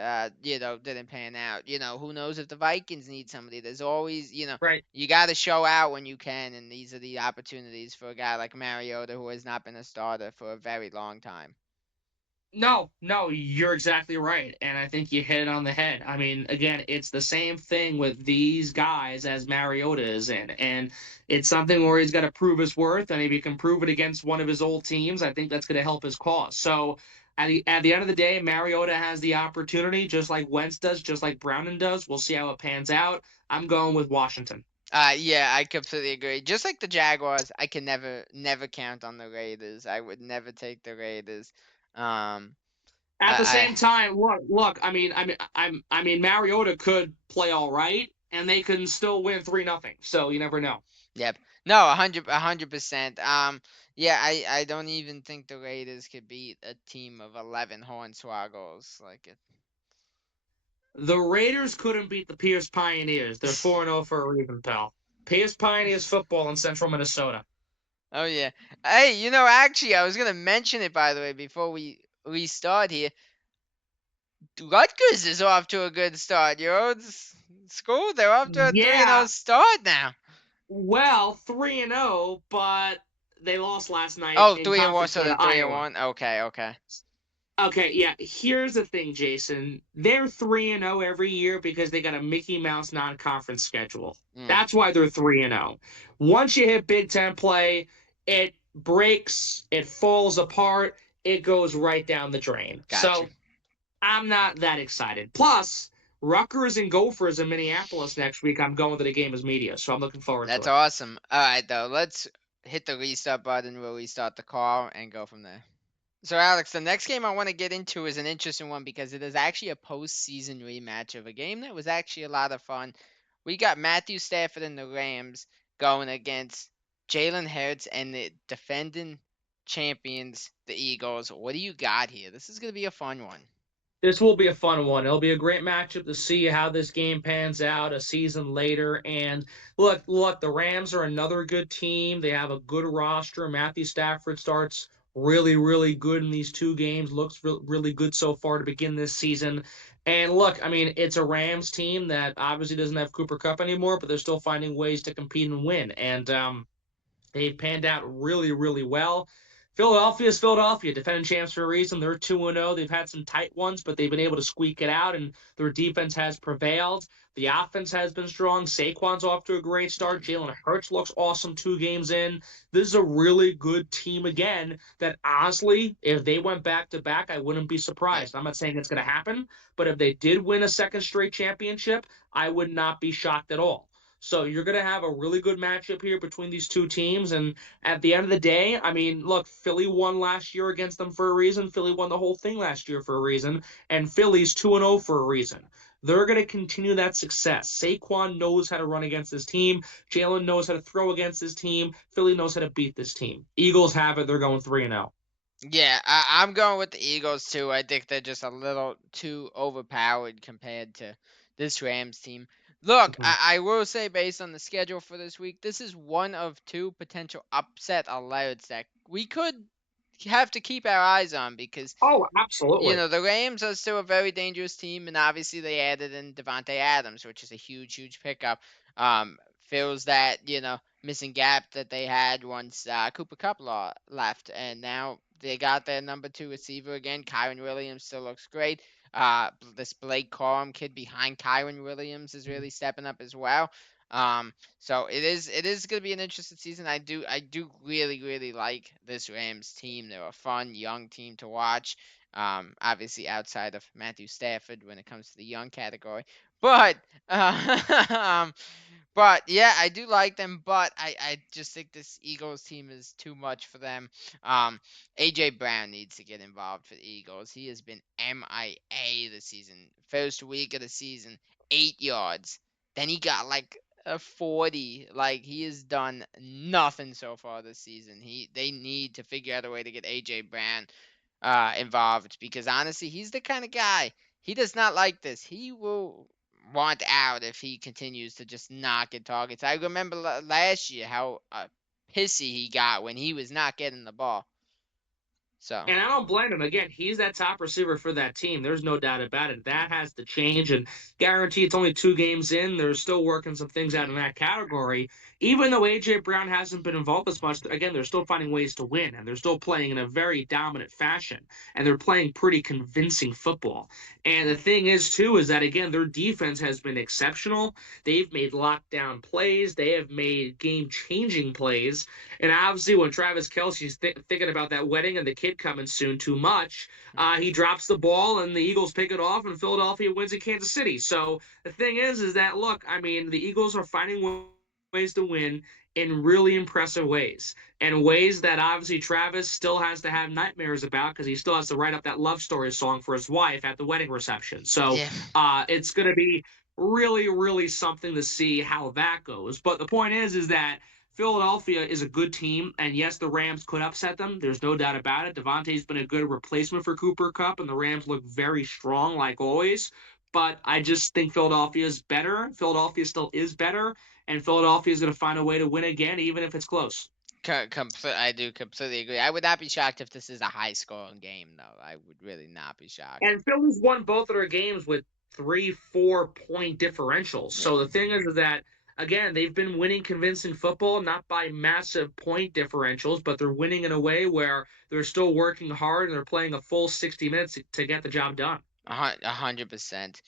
didn't pan out. Who knows if the Vikings need somebody. There's always, Right. you got to show out when you can, and these are the opportunities for a guy like Mariota who has not been a starter for a very long time. No, you're exactly right. And I think you hit it on the head. I mean, again, it's the same thing with these guys as Mariota is in. And it's something where he's got to prove his worth. And if he can prove it against one of his old teams, I think that's going to help his cause. So at the end of the day, Mariota has the opportunity, just like Wentz does, just like Browning does. We'll see how it pans out. I'm going with Washington. Yeah, I completely agree. Just like the Jaguars, I can never count on the Raiders. I would never take the Raiders. Um, At the I same time, look. I mean, Mariota could play all right, and they can still win 3-0. So you never know. Yep. No, 100%. Yeah, I don't even think the Raiders could beat a team of 11 Hornswoggles. Like it. The Raiders couldn't beat the Pierce Pioneers. They're 4-0 for a reason, pal. Pierce Pioneers football in central Minnesota. Oh yeah. Hey, actually, I was gonna mention it by the way before we start here. Rutgers is off to a good start. Your old school, they're off to a 3-0 Yeah, start now. well, 3-0, but they lost last night Oh, in 3-1, conference so play they're to three and Iowa. one. Okay, okay. Okay, yeah. Here's the thing, Jason. They're 3-0 every year because they got a Mickey Mouse non-conference schedule. Mm, That's why they're 3-0. Once you hit Big Ten play, it breaks, it falls apart, it goes right down the drain. gotcha. So I'm not that excited. Plus, Rutgers and Gophers in Minneapolis next week. I'm going to the game as media, so I'm looking forward to That's it. awesome. All right, though. Let's hit the restart button. We'll restart the call and go from there. So, Alex, the next game I want to get into is an interesting one because it is actually a postseason rematch of a game that was actually a lot of fun. We got Matthew Stafford and the Rams going against Jalen Hurts and the defending champions, the Eagles. What do you got here? This is going to be a fun one. This will be a fun one. It'll be a great matchup to see how this game pans out a season later. And look, the Rams are another good team. They have a good roster. Matthew Stafford starts really, really good in these two games. Looks really good so far to begin this season. And look, I mean, it's a Rams team that obviously doesn't have Cooper Kupp anymore, but they're still finding ways to compete and win. And they've panned out really, really well. Philadelphia is Philadelphia, defending champs for a reason. They're 2-0. They've had some tight ones, but they've been able to squeak it out, and their defense has prevailed. The offense has been strong. Saquon's off to a great start. Jalen Hurts looks awesome 2 games in. This is a really good team again that, honestly, if they went back-to-back, I wouldn't be surprised. I'm not saying it's going to happen, but if they did win a second straight championship, I would not be shocked at all. So you're going to have a really good matchup here between these two teams. And at the end of the day, I mean, look, Philly won last year against them for a reason. Philly won the whole thing last year for a reason. And Philly's 2-0 for a reason. They're going to continue that success. Saquon knows how to run against this team. Jalen knows how to throw against this team. Philly knows how to beat this team. Eagles have it. They're going 3-0. Yeah, I'm going with the Eagles too. I think they're just a little too overpowered compared to this Rams team. Look, Mm-hmm. I will say, based on the schedule for this week, this is one of two potential upset alerts that we could have to keep our eyes on because Oh, absolutely. the Rams are still a very dangerous team, and obviously they added in Devontae Adams, which is a huge, huge pickup. Fills that missing gap that they had once Cooper Kupp left, and now they got their number 2 receiver again. Kyron Williams still looks great. This Blake Corum kid behind Kyron Williams is really stepping up as well. So it is going to be an interesting season. I do really, really like this Rams team. They're a fun young team to watch. Obviously outside of Matthew Stafford when it comes to the young category. But um, but yeah, I do like them, but I just think this Eagles team is too much for them. AJ Brown needs to get involved for the Eagles. He has been MIA this season. First week of the season, 8 yards. Then he got like a 40. Like he has done nothing so far this season. They need to figure out a way to get AJ Brown involved because honestly, he's the kind of guy. He does not like this. He will want out if he continues to just not get targets. I remember last year how pissy he got when he was not getting the ball. So And I don't blame him. Again, he's that top receiver for that team. There's no doubt about it. That has to change. And guarantee it's only 2 games in. They're still working some things out in that category. Even though A.J. Brown hasn't been involved as much, again, they're still finding ways to win. And they're still playing in a very dominant fashion. And they're playing pretty convincing football. And the thing is, too, is that, again, their defense has been exceptional. They've made lockdown plays. They have made game-changing plays. And obviously, when Travis Kelce's thinking about that wedding and the kid coming soon too much, he drops the ball and the Eagles pick it off, and Philadelphia wins in Kansas City. So the thing is that look, I mean, the Eagles are finding ways to win in really impressive ways, and ways that obviously Travis still has to have nightmares about because he still has to write up that love story song for his wife at the wedding reception. So yeah. it's going to be really, really something to see how that goes. But the point is that Philadelphia is a good team, and yes, the Rams could upset them. There's no doubt about it. Devontae's been a good replacement for Cooper Kupp, and the Rams look very strong, like always. But I just think Philadelphia is better. Philadelphia still is better, and Philadelphia is going to find a way to win again, even if it's close. I do completely agree. I would not be shocked if this is a high-scoring game, though. I would really not be shocked. And Philly's won both of their games with 3-4 point differentials. Yeah. So the thing is that again, they've been winning convincing football, not by massive point differentials, but they're winning in a way where they're still working hard and they're playing a full 60 minutes to get the job done. 100%.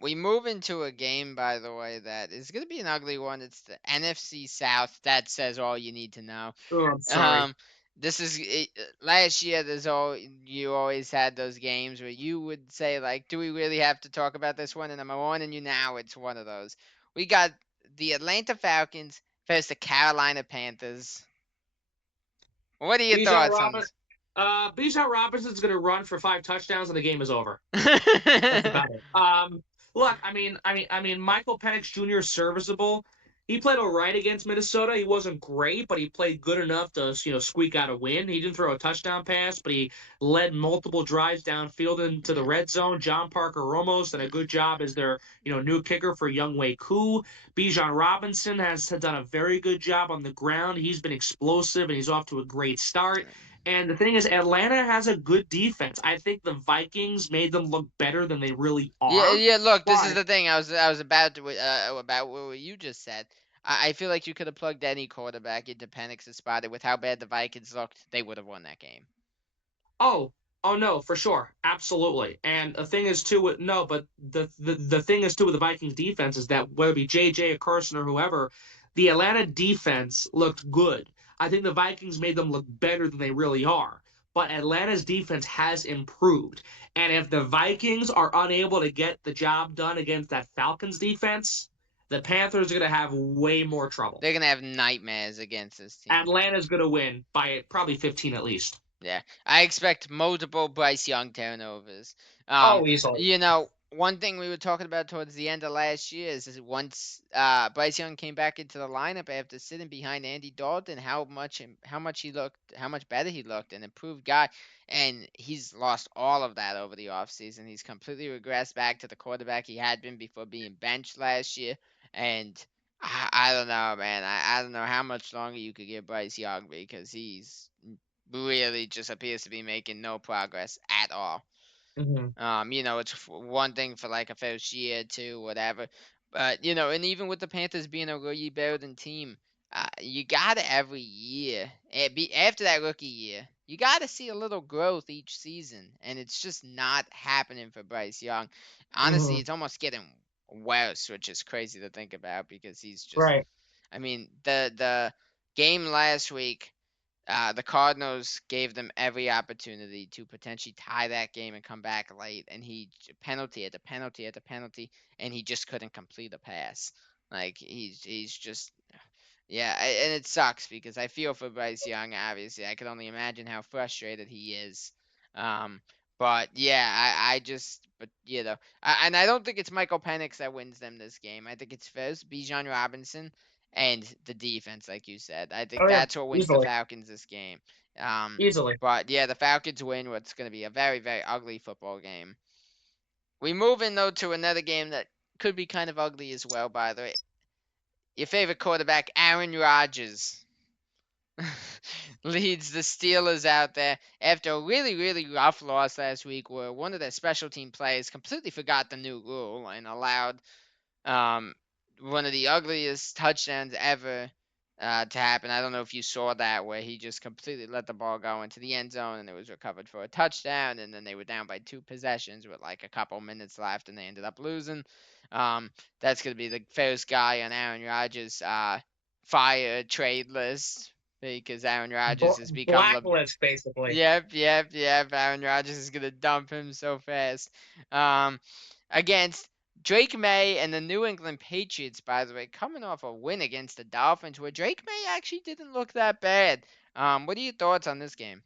We move into a game, by the way, that is going to be an ugly one. It's the NFC South. That says all you need to know. Oh, I'm sorry. This is last year. You always had those games where you would say like, "Do we really have to talk about this one?" And I'm warning you now. It's one of those. We got the Atlanta Falcons versus the Carolina Panthers. What are your Bijan thoughts on Robin, this? Bijan Robinson's going to run for 5 touchdowns and the game is over. That's about it. Look, I mean, Michael Penix Jr. is serviceable. He played all right against Minnesota. He wasn't great, but he played good enough to squeak out a win. He didn't throw a touchdown pass, but he led multiple drives downfield into the Yeah. red zone. John Parker Ramos did a good job as their new kicker for Younghoe Koo. Bijan Robinson has done a very good job on the ground. He's been explosive and he's off to a great start. And the thing is, Atlanta has a good defense. I think the Vikings made them look better than they really Yeah, are. yeah. Look, this is But the thing. I was about what you just said. I feel like you could have plugged any quarterback into Penix's spot, and with how bad the Vikings looked, they would have won that game. Oh, oh no, for sure, absolutely. And the thing is too with no, but the thing is too with the Vikings defense is that whether it be JJ or Carson or whoever, the Atlanta defense looked good. I think the Vikings made them look better than they really are. But Atlanta's defense has improved. And if the Vikings are unable to get the job done against that Falcons defense, the Panthers are going to have way more trouble. They're gonna have nightmares against this team. Atlanta's going to win by probably 15 at least. Yeah, I expect multiple Bryce Young turnovers. Oh, easily. One thing we were talking about towards the end of last year is once Bryce Young came back into the lineup after sitting behind Andy Dalton, how much he looked, how much better he looked, an improved guy, and he's lost all of that over the offseason. He's completely regressed back to the quarterback he had been before being benched last year, and I don't know, man. I don't know how much longer you could give Bryce Young because he's really just appears to be making no progress at all. Hmm. It's one thing for like a first year, two, whatever. But and even with the Panthers being a rebuilding team, you gotta every year, after that rookie year, you gotta see a little growth each season, and it's just not happening for Bryce Young. Honestly, Hmm. it's almost getting worse, which is crazy to think about because he's just. Right. I mean, the game last week. The Cardinals gave them every opportunity to potentially tie that game and come back late, and he penalty at the penalty at the penalty, and he just couldn't complete a pass. Like he's just yeah, and it sucks because I feel for Bryce Young. Obviously, I can only imagine how frustrated he is. Um, but yeah, I just but and I don't think it's Michael Penix that wins them this game. I think it's first Bijan Robinson and the defense, like you said. I think Oh yeah, that's what wins the easily, Falcons this game. Um, easily. but yeah, the Falcons win what's going to be a very very ugly football game. We move in though to another game that could be kind of ugly as well. By the way, your favorite quarterback, Aaron Rodgers. Leads the Steelers out there after a really, really rough loss last week where one of their special team players completely forgot the new rule and allowed um, one of the ugliest touchdowns ever to happen. I don't know if you saw that where he just completely let the ball go into the end zone and it was recovered for a touchdown, and then they were down by 2 possessions with like a couple minutes left and they ended up losing. Um, that's going to be the first guy on Aaron Rodgers' fire trade list because Aaron Rodgers has become Blacklist, basically. Yep. Aaron Rodgers is gonna dump him so fast. Um, against Drake May and the New England Patriots, by the way, coming off a win against the Dolphins, where Drake May actually didn't look that bad. What are your thoughts on this game?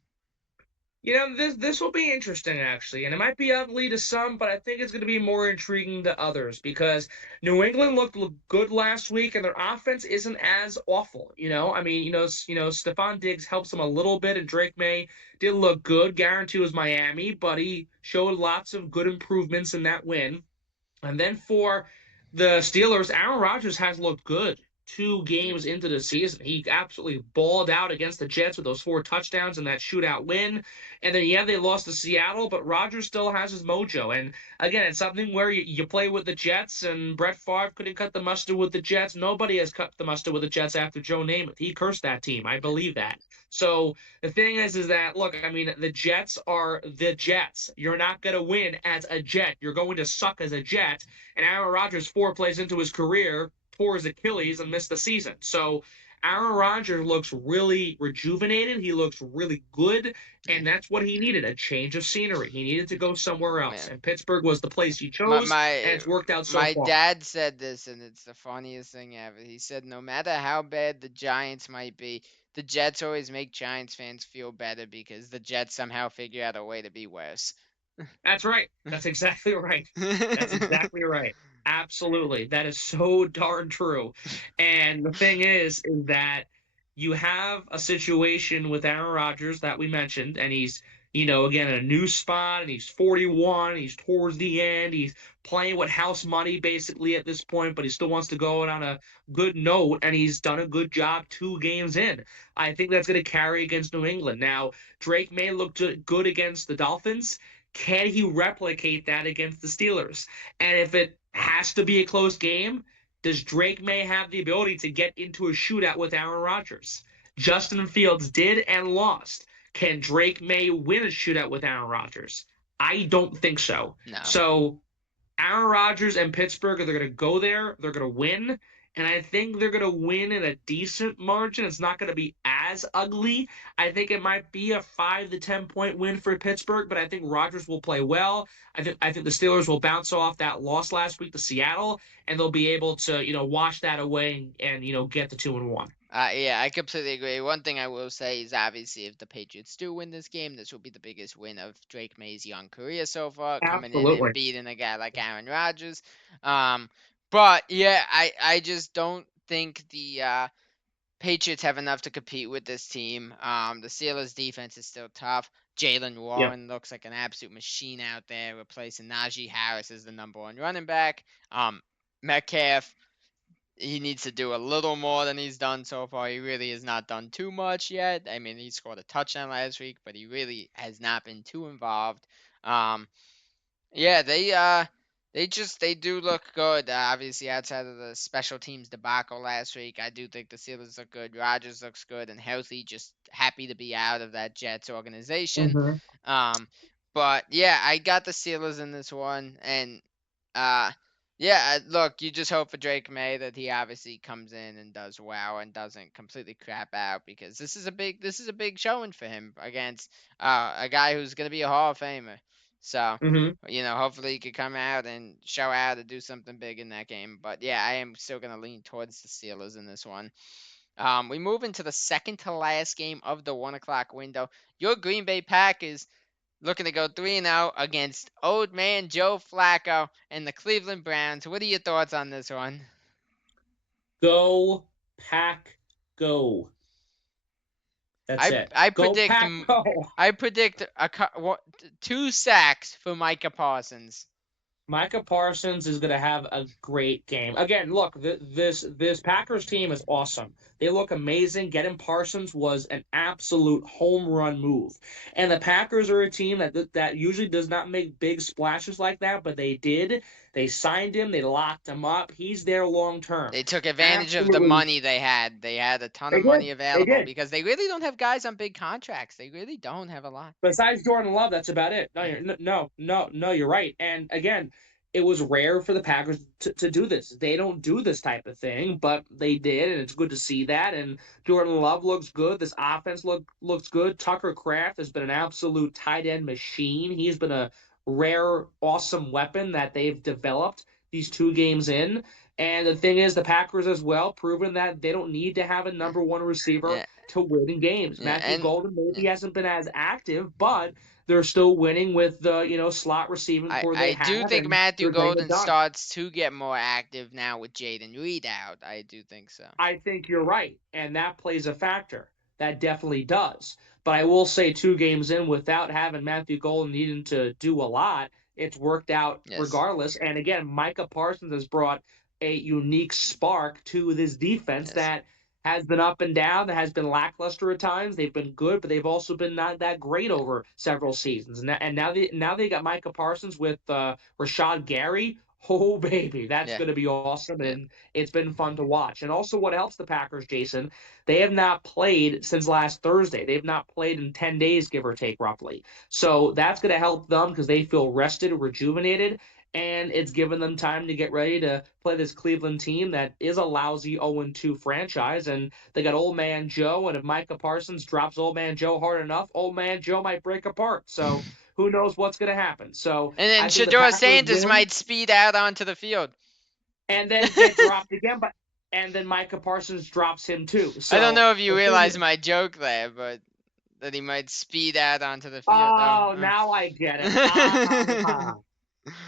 This will be interesting actually, and it might be ugly to some, but I think it's going to be more intriguing to others because New England looked good last week, and their offense isn't as awful. I mean, Stephon Diggs helps them a little bit, and Drake May did look good. Guarantee was Miami, but he showed lots of good improvements in that win. And then for the Steelers, Aaron Rodgers has looked good. Two Yeah. games into the season, he absolutely balled out against the Jets with those 4 touchdowns and that shootout win. And then, yeah, they lost to Seattle, but Rodgers still has his mojo. And again, it's something where you play with the Jets, and Brett Favre couldn't cut the mustard with the Jets. Nobody has cut the mustard with the Jets after Joe Namath. He cursed that team. I believe that. So the thing is that look, I mean, the Jets are the Jets. You're not going to win as a Jet. You're going to suck as a Jet. And Aaron Rodgers, 4 plays into his career, tore his Achilles and missed the season. So Aaron Rodgers looks really rejuvenated. He looks really good. Yeah. And that's what he needed, a change of scenery. He needed to go somewhere else. Man. And Pittsburgh was the place he My chose, and my it's worked out so my far. dad said this, and it's the funniest thing ever. He said, no matter how bad the Giants might be, the Jets always make Giants fans feel better because the Jets somehow figure out a way to be worse. That's right. That's exactly right. That's exactly right. Absolutely. That is so darn true. And the thing is that you have a situation with Aaron Rodgers that we mentioned, and he's, again, in a new spot, and he's 41, he's towards the end, he's playing with house money basically at this point, but he still wants to go out on a good note, and he's done a good job 2 games in. I think that's going to carry against New England. Now, Drake May looked good against the Dolphins. Can he replicate that against the Steelers? And if it has to be a close game, does Drake May have the ability to get into a shootout with Aaron Rodgers? Justin Fields did and lost. Can Drake May win a shootout with Aaron Rodgers? I don't think so. No. So Aaron Rodgers and Pittsburgh, they're going to go there, they're going to win, and I think they're going to win in a decent margin. It's not going to be as ugly. I think it might be a 5 to 10 point win for Pittsburgh, but I think Rodgers will play well. I think the Steelers will bounce off that loss last week to Seattle, and they'll be able to, wash that away and get the 2-1. Yeah, I completely agree. One thing I will say is obviously if the Patriots do win this game, this will be the biggest win of Drake May's young career so far, coming in Absolutely. and beating a guy like Aaron Rodgers. But yeah, I just don't think the Patriots have enough to compete with this team. The Steelers' defense is still tough. Jalen Warren looks like an absolute machine out there, replacing Najee Harris as the #1 running back. Metcalf, he needs to do a little more than he's done so far. He really has not done too much yet. I mean, he scored a touchdown last week, but he really has not been too involved. Yeah, they do look good. Obviously, outside of the special teams debacle last week, I do think the Steelers look good. Rodgers looks good and healthy. Just happy to be out of that Jets organization. But yeah, I got the Steelers in this one, and yeah, look, you just hope for Drake May that he obviously comes in and does well and doesn't completely crap out, because this is a big showing for him against a guy who's gonna be a Hall of Famer. So hopefully he could come out and show out and do something big in that game. But yeah, I am still gonna lean towards the Steelers in this one. We move into the second to last game of the 1 o'clock window. Your Green Bay Packers looking to go 3-0 against old man Joe Flacco and the Cleveland Browns. What are your thoughts on this one? Go Pack, go. That's it. I Go predict Pack, go. I predict 2 sacks for Micah Parsons. Micah Parsons is going to have a great game. Again, look, this Packers team is awesome. They look amazing. Getting Parsons was an absolute home run move. And the Packers are a team that usually does not make big splashes like that, but they did. They signed him. They locked him up. He's there long term. They took advantage of the money they had. They had a ton of money available because they really don't have guys on big contracts. They really don't have a lot. Besides Jordan Love, that's about it. No, you're right. And again, it was rare for the Packers to do this. They don't do this type of thing, but they did, and it's good to see that. And Jordan Love looks good. This offense looks good. Tucker Kraft has been an absolute tight end machine. He's been a rare, awesome weapon that they've developed these 2 games in. And the thing is, the Packers as well, proven that they don't need to have a #1 receiver to win in games. Matthew Golden maybe hasn't been as active, but they're still winning with the slot receiving core they have. I do think Matthew Golden starts to get more active now with Jaden Reed out. I do think so. I think you're right, and that plays a factor. That definitely does. But I will say 2 games in without having Matthew Golden needing to do a lot, it's worked out regardless. And again, Micah Parsons has brought a unique spark to this defense that has been up and down, that has been lackluster at times. They've been good, but they've also been not that great over several seasons. And now they got Micah Parsons with Rashad Gary. Oh, baby, that's going to be awesome, and it's been fun to watch. And also what helps the Packers, Jason, they have not played since last Thursday. They've not played in 10 days, give or take, roughly. So that's going to help them because they feel rested, rejuvenated, and it's given them time to get ready to play this Cleveland team that is a lousy 0-2 franchise. And they got Old Man Joe, and if Micah Parsons drops Old Man Joe hard enough, Old Man Joe might break apart. So who knows what's going to happen. So and then Shedeur Sanders might speed out onto the field. And then get dropped again, and then Micah Parsons drops him too. So I don't know if you realize my joke there, but that he might speed out onto the field. Oh, now I get it.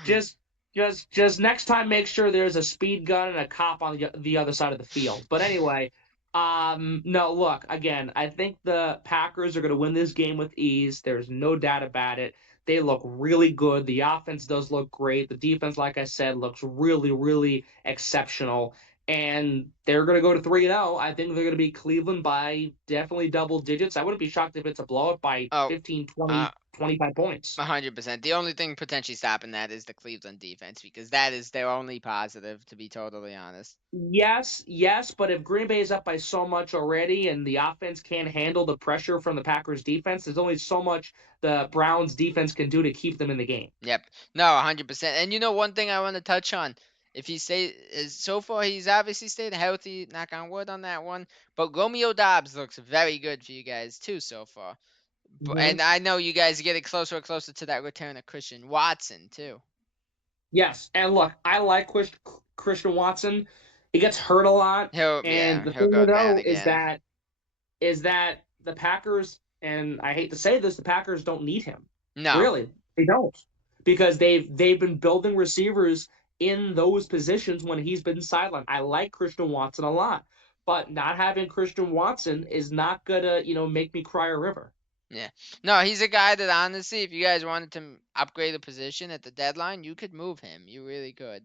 Just Just next time, make sure there's a speed gun and a cop on the other side of the field. But anyway, no, look, again, I think the Packers are going to win this game with ease. There's no doubt about it. They look really good. The offense does look great. The defense, like I said, looks really, really exceptional. And they're going to go to 3-0. I think they're going to beat Cleveland by definitely double digits. I wouldn't be shocked if it's a blowout by Oh, 15, uh, 20, 25 points. 100%. The only thing potentially stopping that is the Cleveland defense because that is their only positive, to be totally honest. Yes, yes, but if Green Bay is up by so much already and the offense can't handle the pressure from the Packers defense, there's only so much the Browns defense can do to keep them in the game. Yep. No, 100%. And one thing I want to touch on, if he is so far, he's obviously stayed healthy. Knock on wood on that one. But Romeo Dobbs looks very good for you guys too so far. Hmm. And I know you guys are getting closer and closer to that return of Christian Watson too. Yes, and look, I like Christian Watson. He gets hurt a lot, and the He'll thing go down though is again. that the Packers, and I hate to say this, the Packers don't need him. No. Really, they don't, because they've been building receivers in those positions when he's been sidelined. I like Christian Watson a lot, but not having Christian Watson is not gonna make me cry a river. Yeah. No, he's a guy that honestly, if you guys wanted to upgrade a position at the deadline, you could move him. You really could.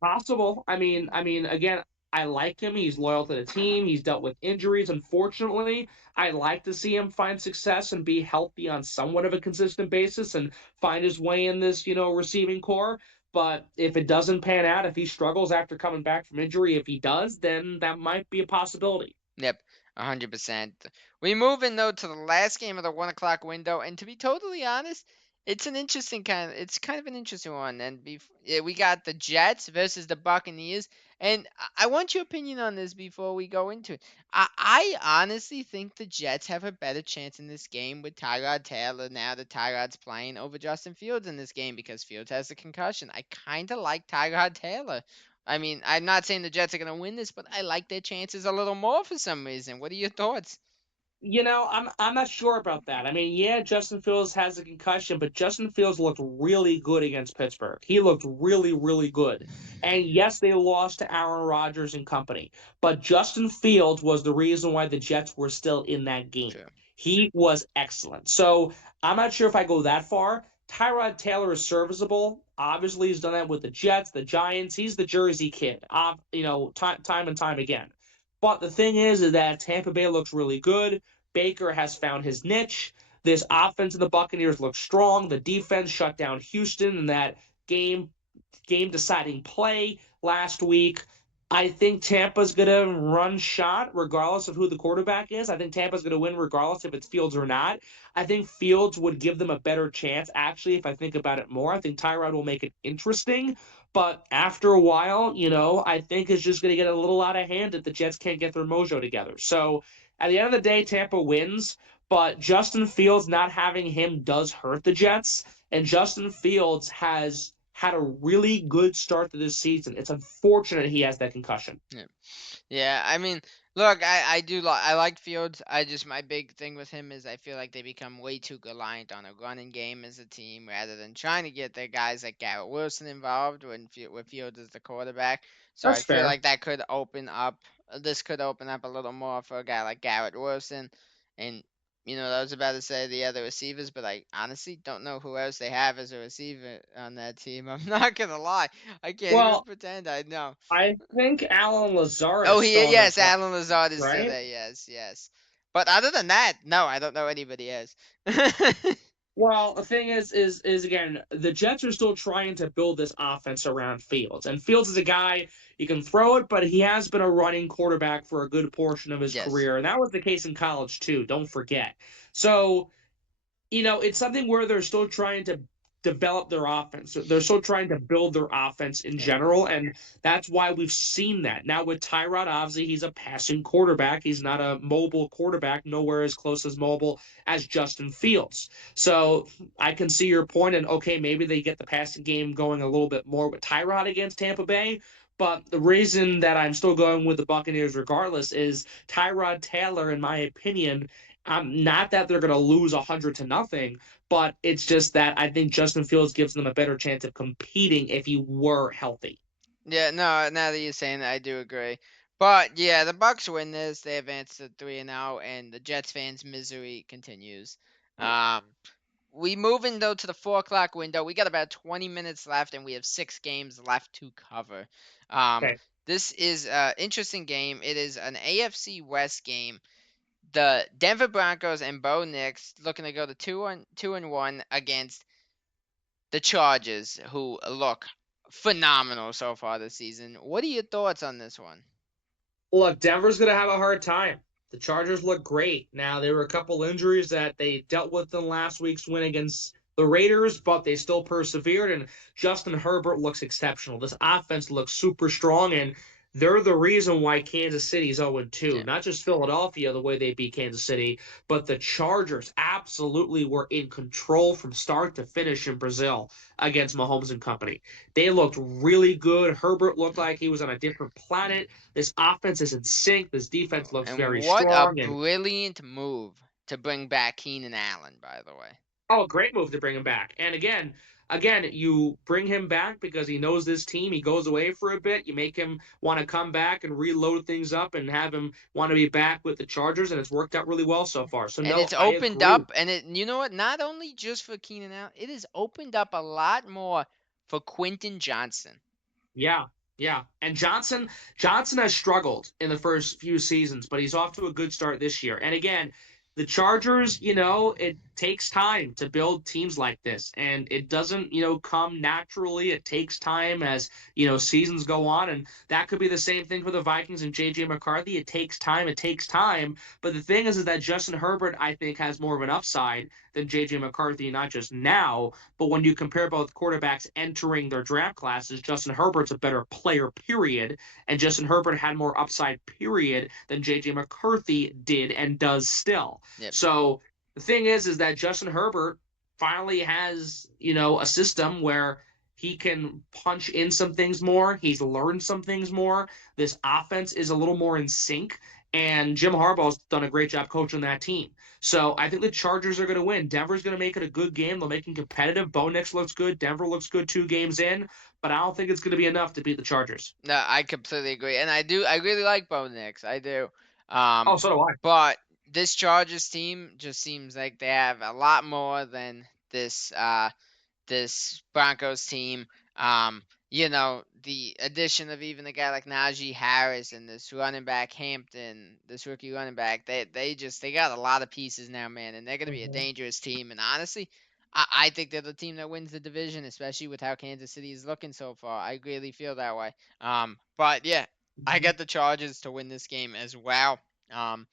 Possible. I mean, again, I like him. He's loyal to the team. He's dealt with injuries. Unfortunately, I like to see him find success and be healthy on somewhat of a consistent basis and find his way in this, receiving core. But if it doesn't pan out, if he struggles after coming back from injury, if he does, then that might be a possibility. Yep, 100%. We move in though to the last game of the 1 o'clock window, and to be totally honest, it's kind of an interesting one. And yeah, we got the Jets versus the Buccaneers, and I want your opinion on this before we go into it. I honestly think the Jets have a better chance in this game with Tyrod Taylor now that Tyrod's playing over Justin Fields in this game because Fields has a concussion. I kind of like Tyrod Taylor. I mean, I'm not saying the Jets are going to win this, but I like their chances a little more for some reason. What are your thoughts? I'm not sure about that. I mean, yeah, Justin Fields has a concussion, but Justin Fields looked really good against Pittsburgh. He looked really, really good. And yes, they lost to Aaron Rodgers and company, but Justin Fields was the reason why the Jets were still in that game. True. He was excellent. So I'm not sure if I go that far. Tyrod Taylor is serviceable. Obviously, he's done that with the Jets, the Giants. He's the Jersey kid, time and time again. But the thing is that Tampa Bay looks really good. Baker has found his niche. This offense of the Buccaneers looks strong. The defense shut down Houston in that game deciding play last week. I think Tampa's going to run shot regardless of who the quarterback is. I think Tampa's going to win regardless if it's Fields or not. I think Fields would give them a better chance, actually, if I think about it more. I think Tyrod will make it interesting. But after a while, I think it's just going to get a little out of hand if the Jets can't get their mojo together. So at the end of the day, Tampa wins. But Justin Fields not having him does hurt the Jets. And Justin Fields has had a really good start to this season. It's unfortunate he has that concussion. Yeah. Yeah, I mean, look, I like Fields. I just my big thing with him is I feel like they become way too reliant on a running game as a team rather than trying to get their guys like Garrett Wilson involved with Fields as the quarterback. So I That's feel fair. like this could open up a little more for a guy like Garrett Wilson, and I was about to say the other receivers, but I honestly don't know who else they have as a receiver on that team. I'm not gonna lie, I can't even Well, pretend I know. I think Alan Lazard Oh, is still on that yes, roster, Alan Lazard is still right? there. Yes, yes. But other than that, no, I don't know anybody else. Well, the thing is again, the Jets are still trying to build this offense around Fields, and Fields is a guy you can throw it, but he has been a running quarterback for a good portion of his Yes. career, and that was the case in college too. Don't forget. So it's something where they're still trying to develop their offense. They're still trying to build their offense in Yep. general, and that's why we've seen that. Now with Tyrod, obviously he's a passing quarterback. He's not a mobile quarterback, nowhere as close as mobile as Justin Fields. So I can see your point, and okay, maybe they get the passing game going a little bit more with Tyrod against Tampa Bay. But the reason that I'm still going with the Buccaneers regardless is Tyrod Taylor, in my opinion, Not that they're going to lose 100-0, but it's just that I think Justin Fields gives them a better chance of competing if he were healthy. Yeah, no, now that you're saying that, I do agree. But yeah, the Bucks win this. They advance to 3-0, and the Jets fans' misery continues. Um, we move in though to the 4 o'clock window. We got about 20 minutes left, and we have 6 games left to cover. Um, Okay. this is an interesting game. It is an AFC West game. The Denver Broncos and Bo Nix looking to go to 2-1 against the Chargers, who look phenomenal so far this season. What are your thoughts on this one? Look, Denver's going to have a hard time. The Chargers look great. Now, there were a couple injuries that they dealt with in last week's win against the Raiders, but they still persevered, and Justin Herbert looks exceptional. This offense looks super strong, and they're the reason why Kansas City's 0-2. Yeah. Not just Philadelphia, the way they beat Kansas City, but the Chargers absolutely were in control from start to finish in Brazil against Mahomes and company. They looked really good. Herbert looked like he was on a different planet. This offense is in sync. This defense looks And very what a strong. And brilliant move to bring back Keenan Allen, by the way. oh, great move to bring him back. And again, you bring him back because he knows this team. He goes away for a bit. You make him want to come back and reload things up and have him want to be back with the Chargers. And it's worked out really well so far. So And no, it's I opened agree. up, and you know what? Not only just for Keenan Allen, it has opened up a lot more for Quentin Johnson. Yeah, yeah. And Johnson has struggled in the first few seasons, but he's off to a good start this year. And again, the Chargers, it takes time to build teams like this, and it doesn't, come naturally. It takes time as, seasons go on, and that could be the same thing for the Vikings and JJ McCarthy. It takes time, it takes time. But the thing is that Justin Herbert, I think, has more of an upside than JJ McCarthy, not just now, but when you compare both quarterbacks entering their draft classes, Justin Herbert's a better player, period. And Justin Herbert had more upside, period, than JJ McCarthy did and does still. Yep. So the thing is that Justin Herbert finally has, a system where he can punch in some things more. He's learned some things more. This offense is a little more in sync. And Jim Harbaugh's done a great job coaching that team. So I think the Chargers are going to win. Denver's going to make it a good game. They'll make it competitive. Bo Nix looks good. Denver looks good 2 games in, but I don't think it's going to be enough to beat the Chargers. No, I completely agree, and I really like Bo Nix. I do. Um, Oh, so do I. but this Chargers team just seems like they have a lot more than this Broncos team. The addition of even a guy like Najee Harris and this running back Hampton, this rookie running back, they got a lot of pieces now, man, and they're gonna be a Mm-hmm. dangerous team. And honestly, I think they're the team that wins the division, especially with how Kansas City is looking so far. I really feel that way. But yeah, I Mm-hmm. got the Chargers to win this game as well. Um,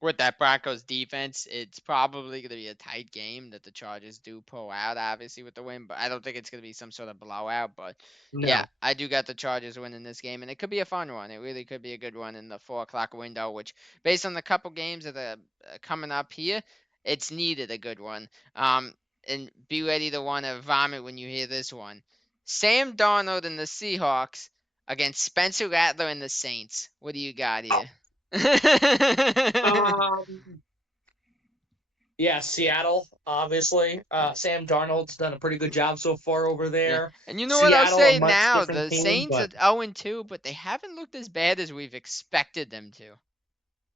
with that Broncos defense, it's probably going to be a tight game that the Chargers do pull out, obviously, with the win. But I don't think it's going to be some sort of blowout. But yeah, No. I do got the Chargers winning this game, and it could be a fun one. It really could be a good one in the 4 o'clock window, which, based on the couple games that are coming up here, it's needed a good one. And be ready to want to vomit when you hear this one. Sam Darnold and the Seahawks against Spencer Rattler and the Saints. What do you got here? Um, yeah, Seattle, obviously. Sam Darnold's done a pretty good job so far over Yeah. there. And you know what I'll Seattle, a say much now? different The team, Saints are but 0-2, but they haven't looked as bad as we've expected them to.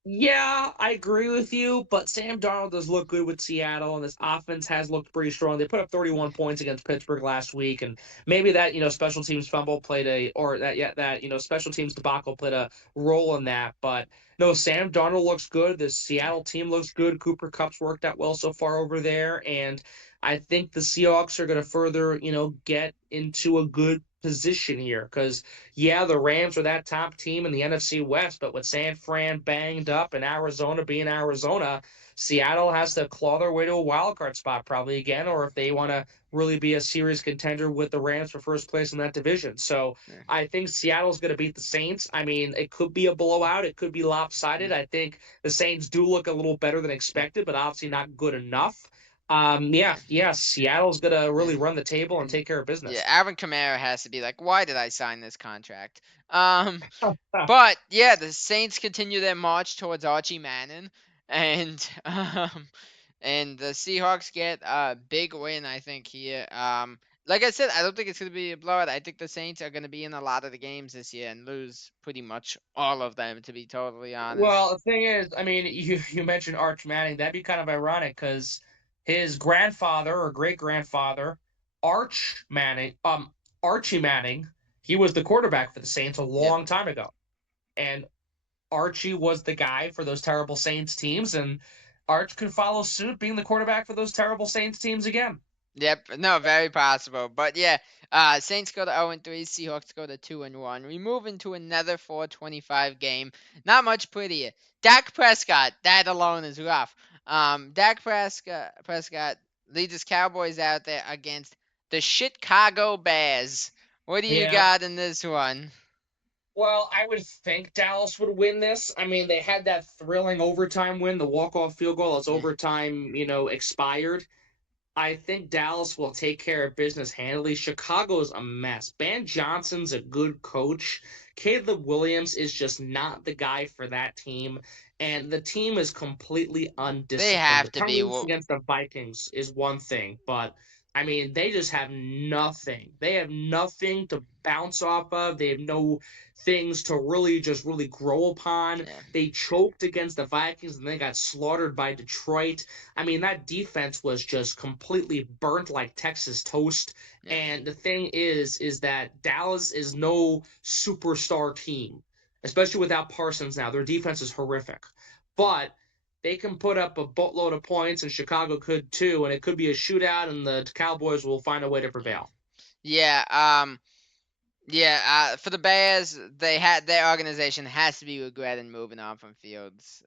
yeah, I agree with you, but Sam Darnold does look good with Seattle, and this offense has looked pretty strong. They put up 31 points against Pittsburgh last week, and maybe that special teams fumble played a or that yeah that special teams debacle played a role in that. But no, Sam Darnold looks good. The Seattle team looks good. Cooper Kupp's worked out well so far over there, and I think the Seahawks are going to further get into a good position here because yeah, the Rams are that top team in the NFC West, but with San Fran banged up and Arizona being Arizona, Seattle has to claw their way to a wild card spot probably again, or if they want to really be a serious contender with the Rams for first place in that division. So Yeah. I think Seattle's going to beat the Saints. I mean, it could be a blowout, it could be lopsided. Mm. I think the Saints do look a little better than expected, but obviously not good enough. Yeah, Seattle's gonna Yeah. really run the table and And take care of yeah, business. Alvin Kamara has to be like, why did I sign this contract? Um, but yeah, the Saints continue their march towards Archie Manning, and and the Seahawks get a big win, I think here. Like I said, I don't think it's going to be a blowout. I think the Saints are going to be in a lot of the games this year and lose pretty much all of them, to be totally honest. Well, the thing is, I mean, you mentioned Arch Manning. That'd be kind of ironic because his grandfather or great grandfather, Arch Manning, Archie Manning, he was the quarterback for the Saints a Yep. long time ago, and Archie was the guy for those terrible Saints teams, and Arch could follow suit, being the quarterback for those terrible Saints teams again. Yep, no, very possible. But yeah, Saints go to 0-3, Seahawks go to 2-1. We move into another 425 game. Not much prettier. Dak Prescott, that alone is rough. Dak Prescott leads his Cowboys out there against the Chicago Bears. What do you Yeah. got in this one? Well, I would think Dallas would win this. I mean, they had that thrilling overtime win, the walk-off field goal as Yeah. overtime, expired. I think Dallas will take care of business handily. Chicago's a mess. Van Johnson's a good coach. Caleb Williams is just not the guy for that team. And the team is completely undisciplined. They have The to be. performance against the Vikings is one thing, but I mean, they just have nothing. They have nothing to bounce off of. They have no things to really grow upon. Yeah. They choked against the Vikings and they got slaughtered by Detroit. I mean, that defense was just completely burnt like Texas toast. Yeah. And the thing is that Dallas is no superstar team, especially without Parsons now. Their defense is horrific. But they can put up a boatload of points, and Chicago could too, and it could be a shootout, and the Cowboys will find a way to prevail. Yeah, for the Bears, their organization has to be regretting moving on from Fields.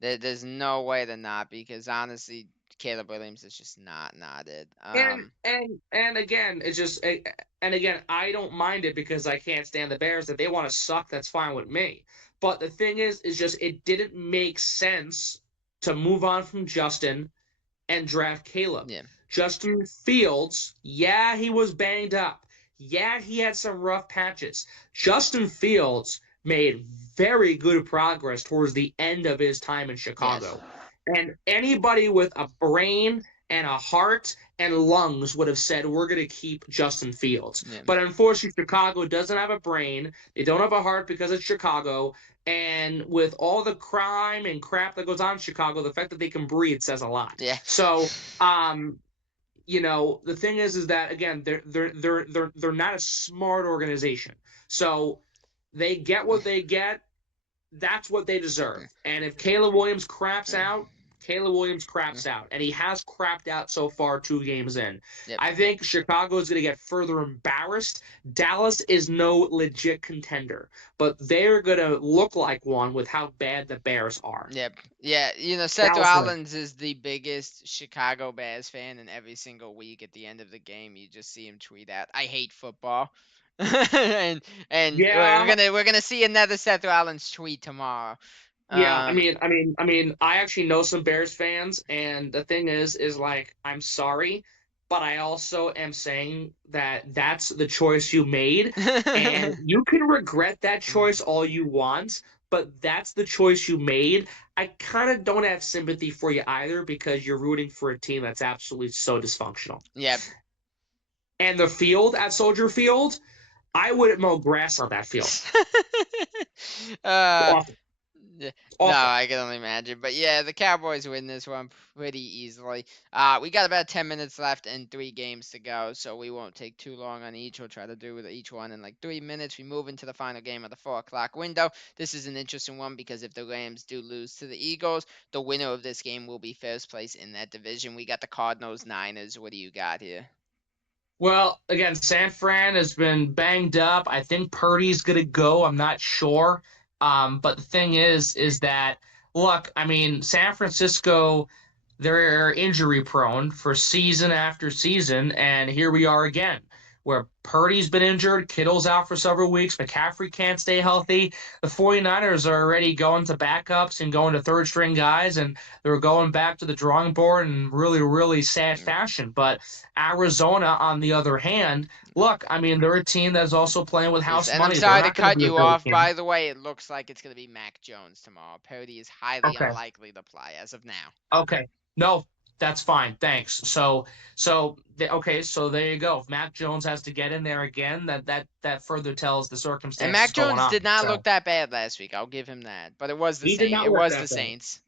There's no way to not, because honestly, Caleb Williams is just not it. And again, it's just and again, I don't mind it because I can't stand the Bears. If they want to suck, that's fine with me. But the thing is just it didn't make sense to move on from Justin and draft Caleb. Yeah. Justin Fields, yeah, he was banged up. Yeah, he had some rough patches. Justin Fields made very good progress towards the end of his time in Chicago. Yes. And anybody with a brain and a heart and lungs would have said, we're going to keep Justin Fields. Yeah. But unfortunately, Chicago doesn't have a brain. They don't have a heart because it's Chicago. And with all the crime and crap that goes on in Chicago, the fact that they can breathe says a lot. Yeah. So, the thing is that again, they're not a smart organization. So they get what they get. That's what they deserve. And if Caleb Williams craps out, Caleb Williams craps out, and he has crapped out so far 2 games in. Yep. I think Chicago is going to get further embarrassed. Dallas is no legit contender, but they're going to look like one with how bad the Bears are. Yep. Yeah, Seth Dallas Rollins is the biggest Chicago Bears fan, and every single week at the end of the game, you just see him tweet out, "I hate football." and Yeah. we're gonna see another Seth Rollins tweet tomorrow. Yeah, I mean, I actually know some Bears fans, and the thing is like, I'm sorry, but I also am saying that that's the choice you made, and you can regret that choice all you want, but that's the choice you made. I kind of don't have sympathy for you either because you're rooting for a team that's absolutely so dysfunctional. Yep. And the field at Soldier Field, I wouldn't mow grass on that field. Awful. No, I can only imagine. But yeah, the Cowboys win this one pretty easily. We got about 10 minutes left and 3 games to go, so we won't take too long on each. We'll try to do with each one in like 3 minutes. We move into the final game of the 4 o'clock window. This is an interesting one because if the Rams do lose to the Eagles, the winner of this game will be first place in that division. We got the Cardinals Niners. What do you got here? Well, again, San Fran has been banged up. I think Purdy's going to go. I'm not sure. But the thing is that, look, I mean, San Francisco, they're injury prone for season after season, and here we are again. where Purdy's been injured, Kittle's out for several weeks, McCaffrey can't stay healthy. The 49ers are already going to backups and going to third string guys, and they're going back to the drawing board in really, really sad fashion. But Arizona, on the other hand, look, I mean, they're a team that's also playing with house And I'm money. They're sorry to not going to cut be a you great off. team. By the way, it looks like it's going to be Mac Jones tomorrow. Purdy is highly Okay. unlikely to play as of now. Okay. No, that's fine. Thanks. Okay, so there you go. If Mac Jones has to get in there again, that further tells the And circumstances Mac going Jones on. did not look So that bad last week. I'll give him that. But it was the he did Saints. not It look was that the bad. Saints.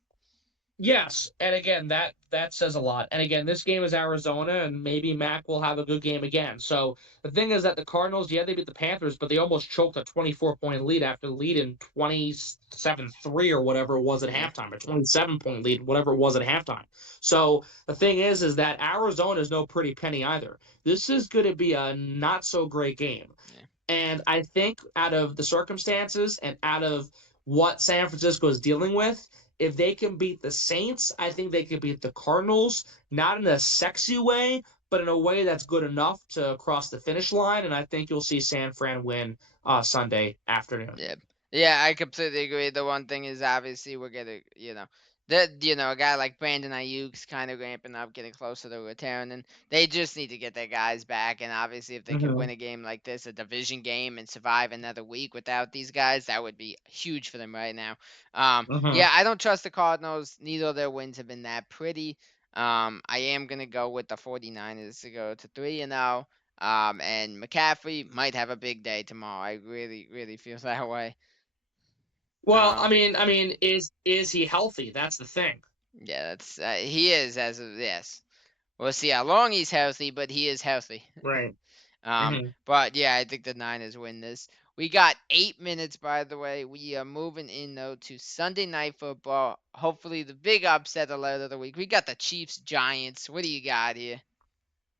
Yes, and again, that says a lot. And again, this game is Arizona, and maybe Mac will have a good game again. So the thing is that the Cardinals, yeah, they beat the Panthers, but they almost choked a 24-point lead after leading 27-3 or whatever it was at Yeah. halftime, a 27-point lead, whatever it was at halftime. So the thing is that Arizona is no pretty penny either. This is going to be a not so great game. Yeah. And I think out of the circumstances and out of what San Francisco is dealing with, if they can beat the Saints, I think they can beat the Cardinals, not in a sexy way, but in a way that's good enough to cross the finish line. And I think you'll see San Fran win Sunday afternoon. Yeah. Yeah, I completely agree. The one thing is obviously we're getting, a guy like Brandon Ayuk's kind of ramping up, getting closer to return, and they just need to get their guys back. And obviously, if they can Mm-hmm. win a game like this, a division game, and survive another week without these guys, that would be huge for them right now. Mm-hmm. Yeah, I don't trust the Cardinals. Neither of their wins have been that pretty. I am gonna go with the 49ers to go to 3-0. And McCaffrey might have a big day tomorrow. I really, really feel that way. Well, I Um, mean, I mean, is he healthy? That's the thing. yeah, that's he is as of yes. We'll see how long he's healthy, but he is healthy. Right. um, Mm-hmm. but yeah, I think the Niners win this. We got 8 minutes, by the way. We are moving in though to Sunday Night Football. Hopefully, the big upset alert of the week. We got the Chiefs Giants. What do you got here?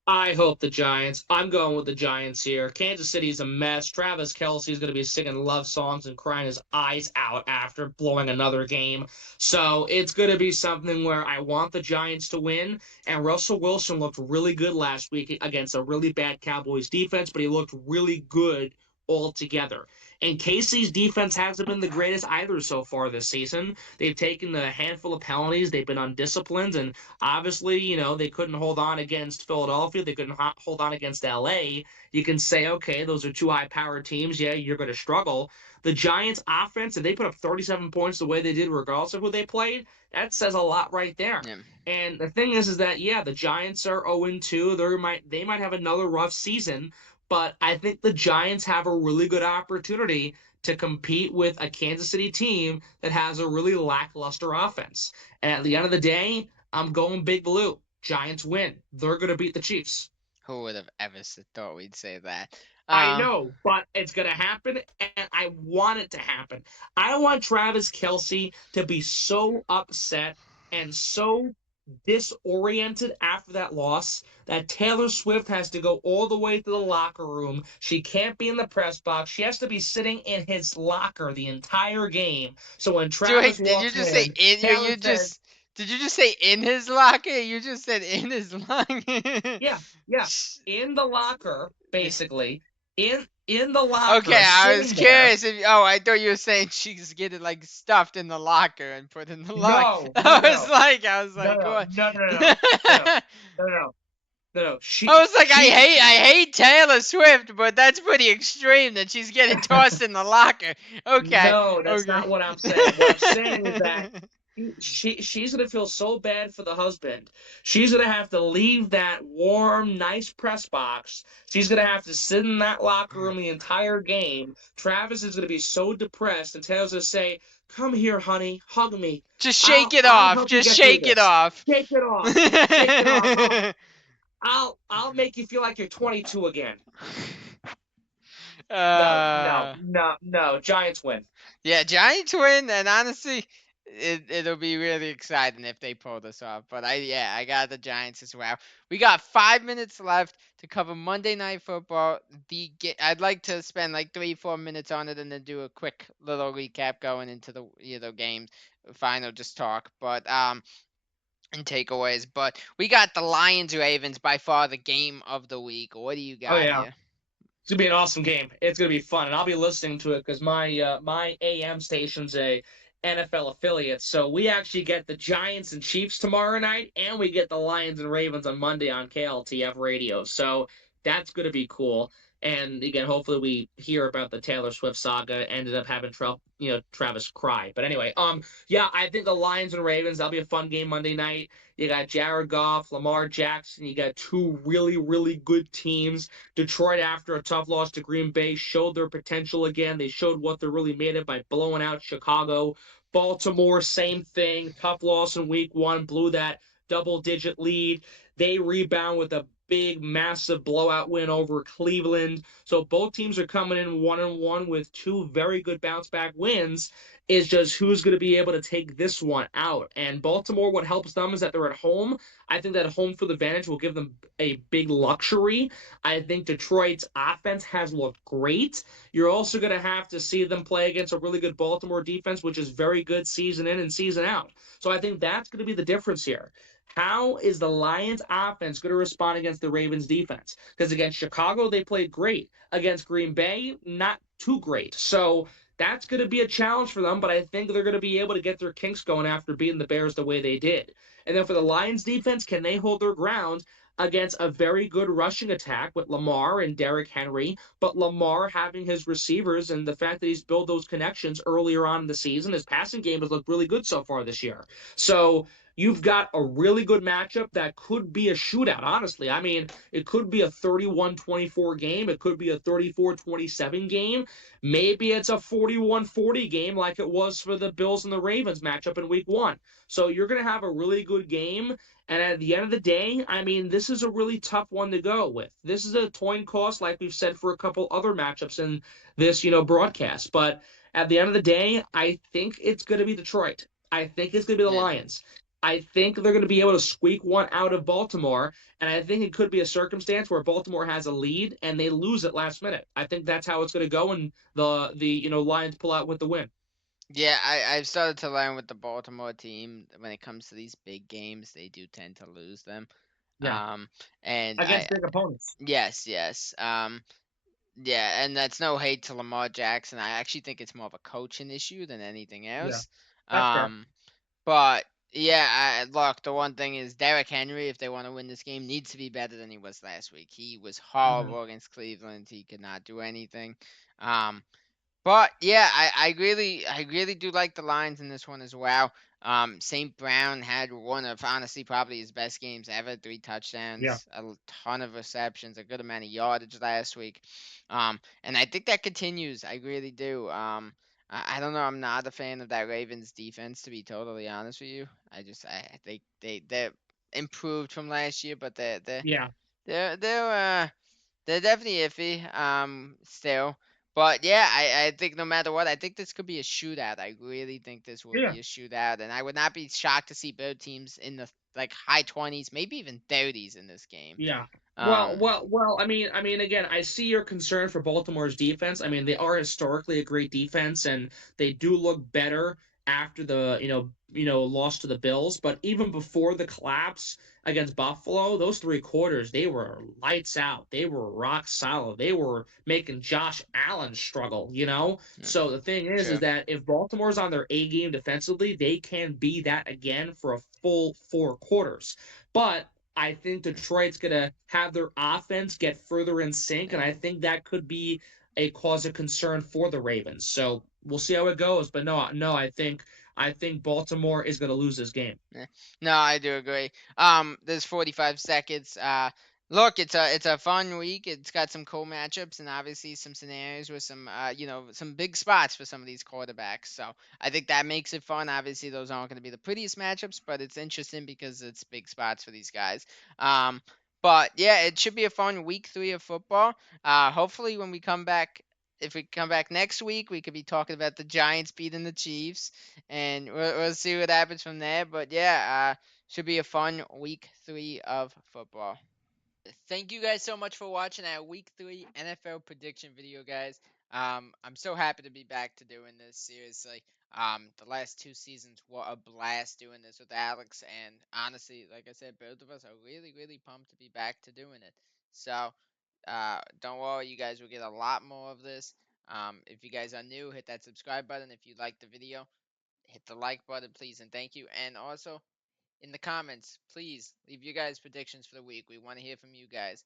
I hope the Giants. I'm going with the Giants here. Kansas City's a mess. Travis Kelce is going to be singing love songs and crying his eyes out after blowing another game. So it's going to be something where I want the Giants to win. And Russell Wilson looked really good last week against a really bad Cowboys defense, but he looked really good altogether. And KC's defense hasn't been the greatest either so far this season. They've taken a handful of penalties. They've been undisciplined, and obviously, they couldn't hold on against Philadelphia. They couldn't hold on against LA. You can say, okay, those are two high-powered teams. Yeah, you're going to struggle. The Giants' offense, if they put up 37 points the way they did, regardless of who they played, that says a lot right there. Yeah. And the thing is that yeah, the Giants are 0-2. They might have another rough season, but I think the Giants have a really good opportunity to compete with a Kansas City team that has a really lackluster offense. And at the end of the day, I'm going Big Blue. Giants win. They're going to beat the Chiefs. Who would have ever thought we'd say that? I Um, know, but it's going to happen, and I want it to happen. I don't want Travis Kelce to be so upset and so disoriented after that loss that Taylor Swift has to go all the way to the locker room. She can't be in the press box. She has to be sitting in his locker the entire game. So when Travis Did you walks just say in, in? Taylor You says, just did you just say in his locker? You just said in his locker. yeah, yeah, in the locker, basically. In the locker, Okay, I was sitting there. curious if. Oh, I thought you were saying she's getting like stuffed in the locker and put in the locker. No, no, no, I was no, like, no, what? no, no, no, no, no, no, no, no, no, no. I was like, She, I hate Taylor Swift, but that's pretty extreme that she's getting tossed in the locker. Okay, no, that's okay. not what I'm saying. What I'm saying is that she's gonna feel so bad for the husband. She's gonna have to leave that warm, nice press box. She's gonna have to sit in that locker room the entire game. Travis is gonna be so depressed, and Taylor's gonna say, "Come here, honey, hug me. Just shake I'll it I'll off. help you Just get through shake it this. off. Shake it off. Shake it off. I'll make you feel like you're 22 again." No, no, uh, no, no. Giants win. yeah, Giants win, and honestly, it'll be really exciting if they pull this off. But I got the Giants as well. We got 5 minutes left to cover Monday Night Football. I'd like to spend like 3-4 minutes on it, and then do a quick little recap going into the game, final just talk. But and takeaways. But we got the Lions Ravens, by far the game of the week. What do you Oh got yeah. here? It's gonna be an awesome game. It's gonna be fun, and I'll be listening to it because my AM station's a NFL affiliate. So we actually get the Giants and Chiefs tomorrow night, and we get the Lions and Ravens on Monday on KLTF radio. So that's gonna be cool. And again, hopefully we hear about the Taylor Swift saga. Ended up having Travis cry. But anyway, yeah, I think the Lions and Ravens, that'll be a fun game Monday night. You got Jared Goff, Lamar Jackson. You got two really, really good teams. Detroit, after a tough loss to Green Bay, showed their potential again. They showed what they're really made of by blowing out Chicago. Baltimore, same thing. Tough loss in week one, blew that double digit lead. They rebound with a big, massive blowout win over Cleveland. So both teams are coming in 1-1 with two very good bounce back wins. Is just who's going to be able to take this one out. And Baltimore, what helps them is that they're at home. I think that home field advantage will give them a big luxury. I think Detroit's offense has looked great. You're also going to have to see them play against a really good Baltimore defense, which is very good season in and season out. So I think that's going to be the difference here. How is the Lions offense going to respond against the Ravens defense? Because against Chicago, they played great. Against Green Bay, not too great. So that's going to be a challenge for them, but I think they're going to be able to get their kinks going after beating the Bears the way they did. And then for the Lions defense, can they hold their ground against a very good rushing attack with Lamar and Derrick Henry, but Lamar having his receivers and the fact that he's built those connections earlier on in the season, his passing game has looked really good so far this year. So you've got a really good matchup that could be a shootout, honestly. I mean, it could be a 31-24 game. It could be a 34-27 game. Maybe it's a 41-40 game like it was for the Bills and the Ravens matchup in week one. So you're going to have a really good game. And at the end of the day, I mean, this is a really tough one to go with. This is a coin cost, like we've said for a couple other matchups in this, broadcast. But at the end of the day, I think it's going to be Detroit. I think it's going to be the Yeah. Lions. I think they're going to be able to squeak one out of Baltimore. And I think it could be a circumstance where Baltimore has a lead and they lose at last minute. I think that's how it's going to go, and the Lions pull out with the win. Yeah, I've started to learn with the Baltimore team when it comes to these big games, they do tend to lose them. Yeah, And against big opponents. yes, yes. Yeah, and that's no hate to Lamar Jackson. I actually think it's more of a coaching issue than anything Yeah, else. that's fair. Um, but yeah, look, the one thing is Derrick Henry, if they want to win this game, needs to be better than he was last week. He was Hmm. horrible against Cleveland. He could not do anything. Um, but yeah, I really do like the lines in this one as well. St. Brown had one of honestly probably his best games ever. Three Yeah, touchdowns, ton of receptions, a good amount of yardage last week. And I think that continues. I really do. I don't know. I'm not a fan of that Ravens defense, to be totally honest with you. I think they're improved from last year, but yeah, they're they're uh they're definitely iffy, still. But yeah, I think no matter what, I think this could be a shootout. I really think this will yeah. be a shootout, and I would not be shocked to see both teams in the like high 20s, maybe even 30s in this game. Yeah. Well, Um, well, well. I mean, again, I see your concern for Baltimore's defense. I mean, they are historically a great defense, and they do look better after the loss to the Bills. But even before the collapse against Buffalo, those three quarters they were lights out. They were rock solid. They were making Josh Allen struggle. yeah, So the thing is true. that if Baltimore's on their A game defensively, they can be that again for a full four quarters. But I think Detroit's going to have their offense get further in sync, and Yeah. I think that could be a cause of concern for the Ravens. So we'll see how it goes. But no, no, I think Baltimore is going to lose this game. Yeah. No, I do agree. There's 45 seconds. Look, it's a fun week. It's got some cool matchups and obviously some scenarios with some some big spots for some of these quarterbacks. So I think that makes it fun. Obviously, those aren't going to be the prettiest matchups, but it's interesting because it's big spots for these guys. Um, but yeah, it should be a fun week 3 of football. Hopefully when we come back. If we come back next week, we could be talking about the Giants beating the Chiefs, and we'll see what happens from there. But yeah, should be a fun week 3 of football. Thank you guys so much for watching our week 3 NFL prediction video, guys. I'm so happy to be back to doing this. Seriously, the last 2 seasons were a blast doing this with Alex, and honestly, like I said, both of us are really, really pumped to be back to doing it. So don't worry, you guys will get a lot more of this. If you guys are new, hit that subscribe button. If you like the video, hit the like button, please, and thank you. And also, in the comments, please leave your guys' predictions for the week. We want to hear from you guys.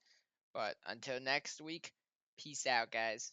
But until next week, peace out, guys.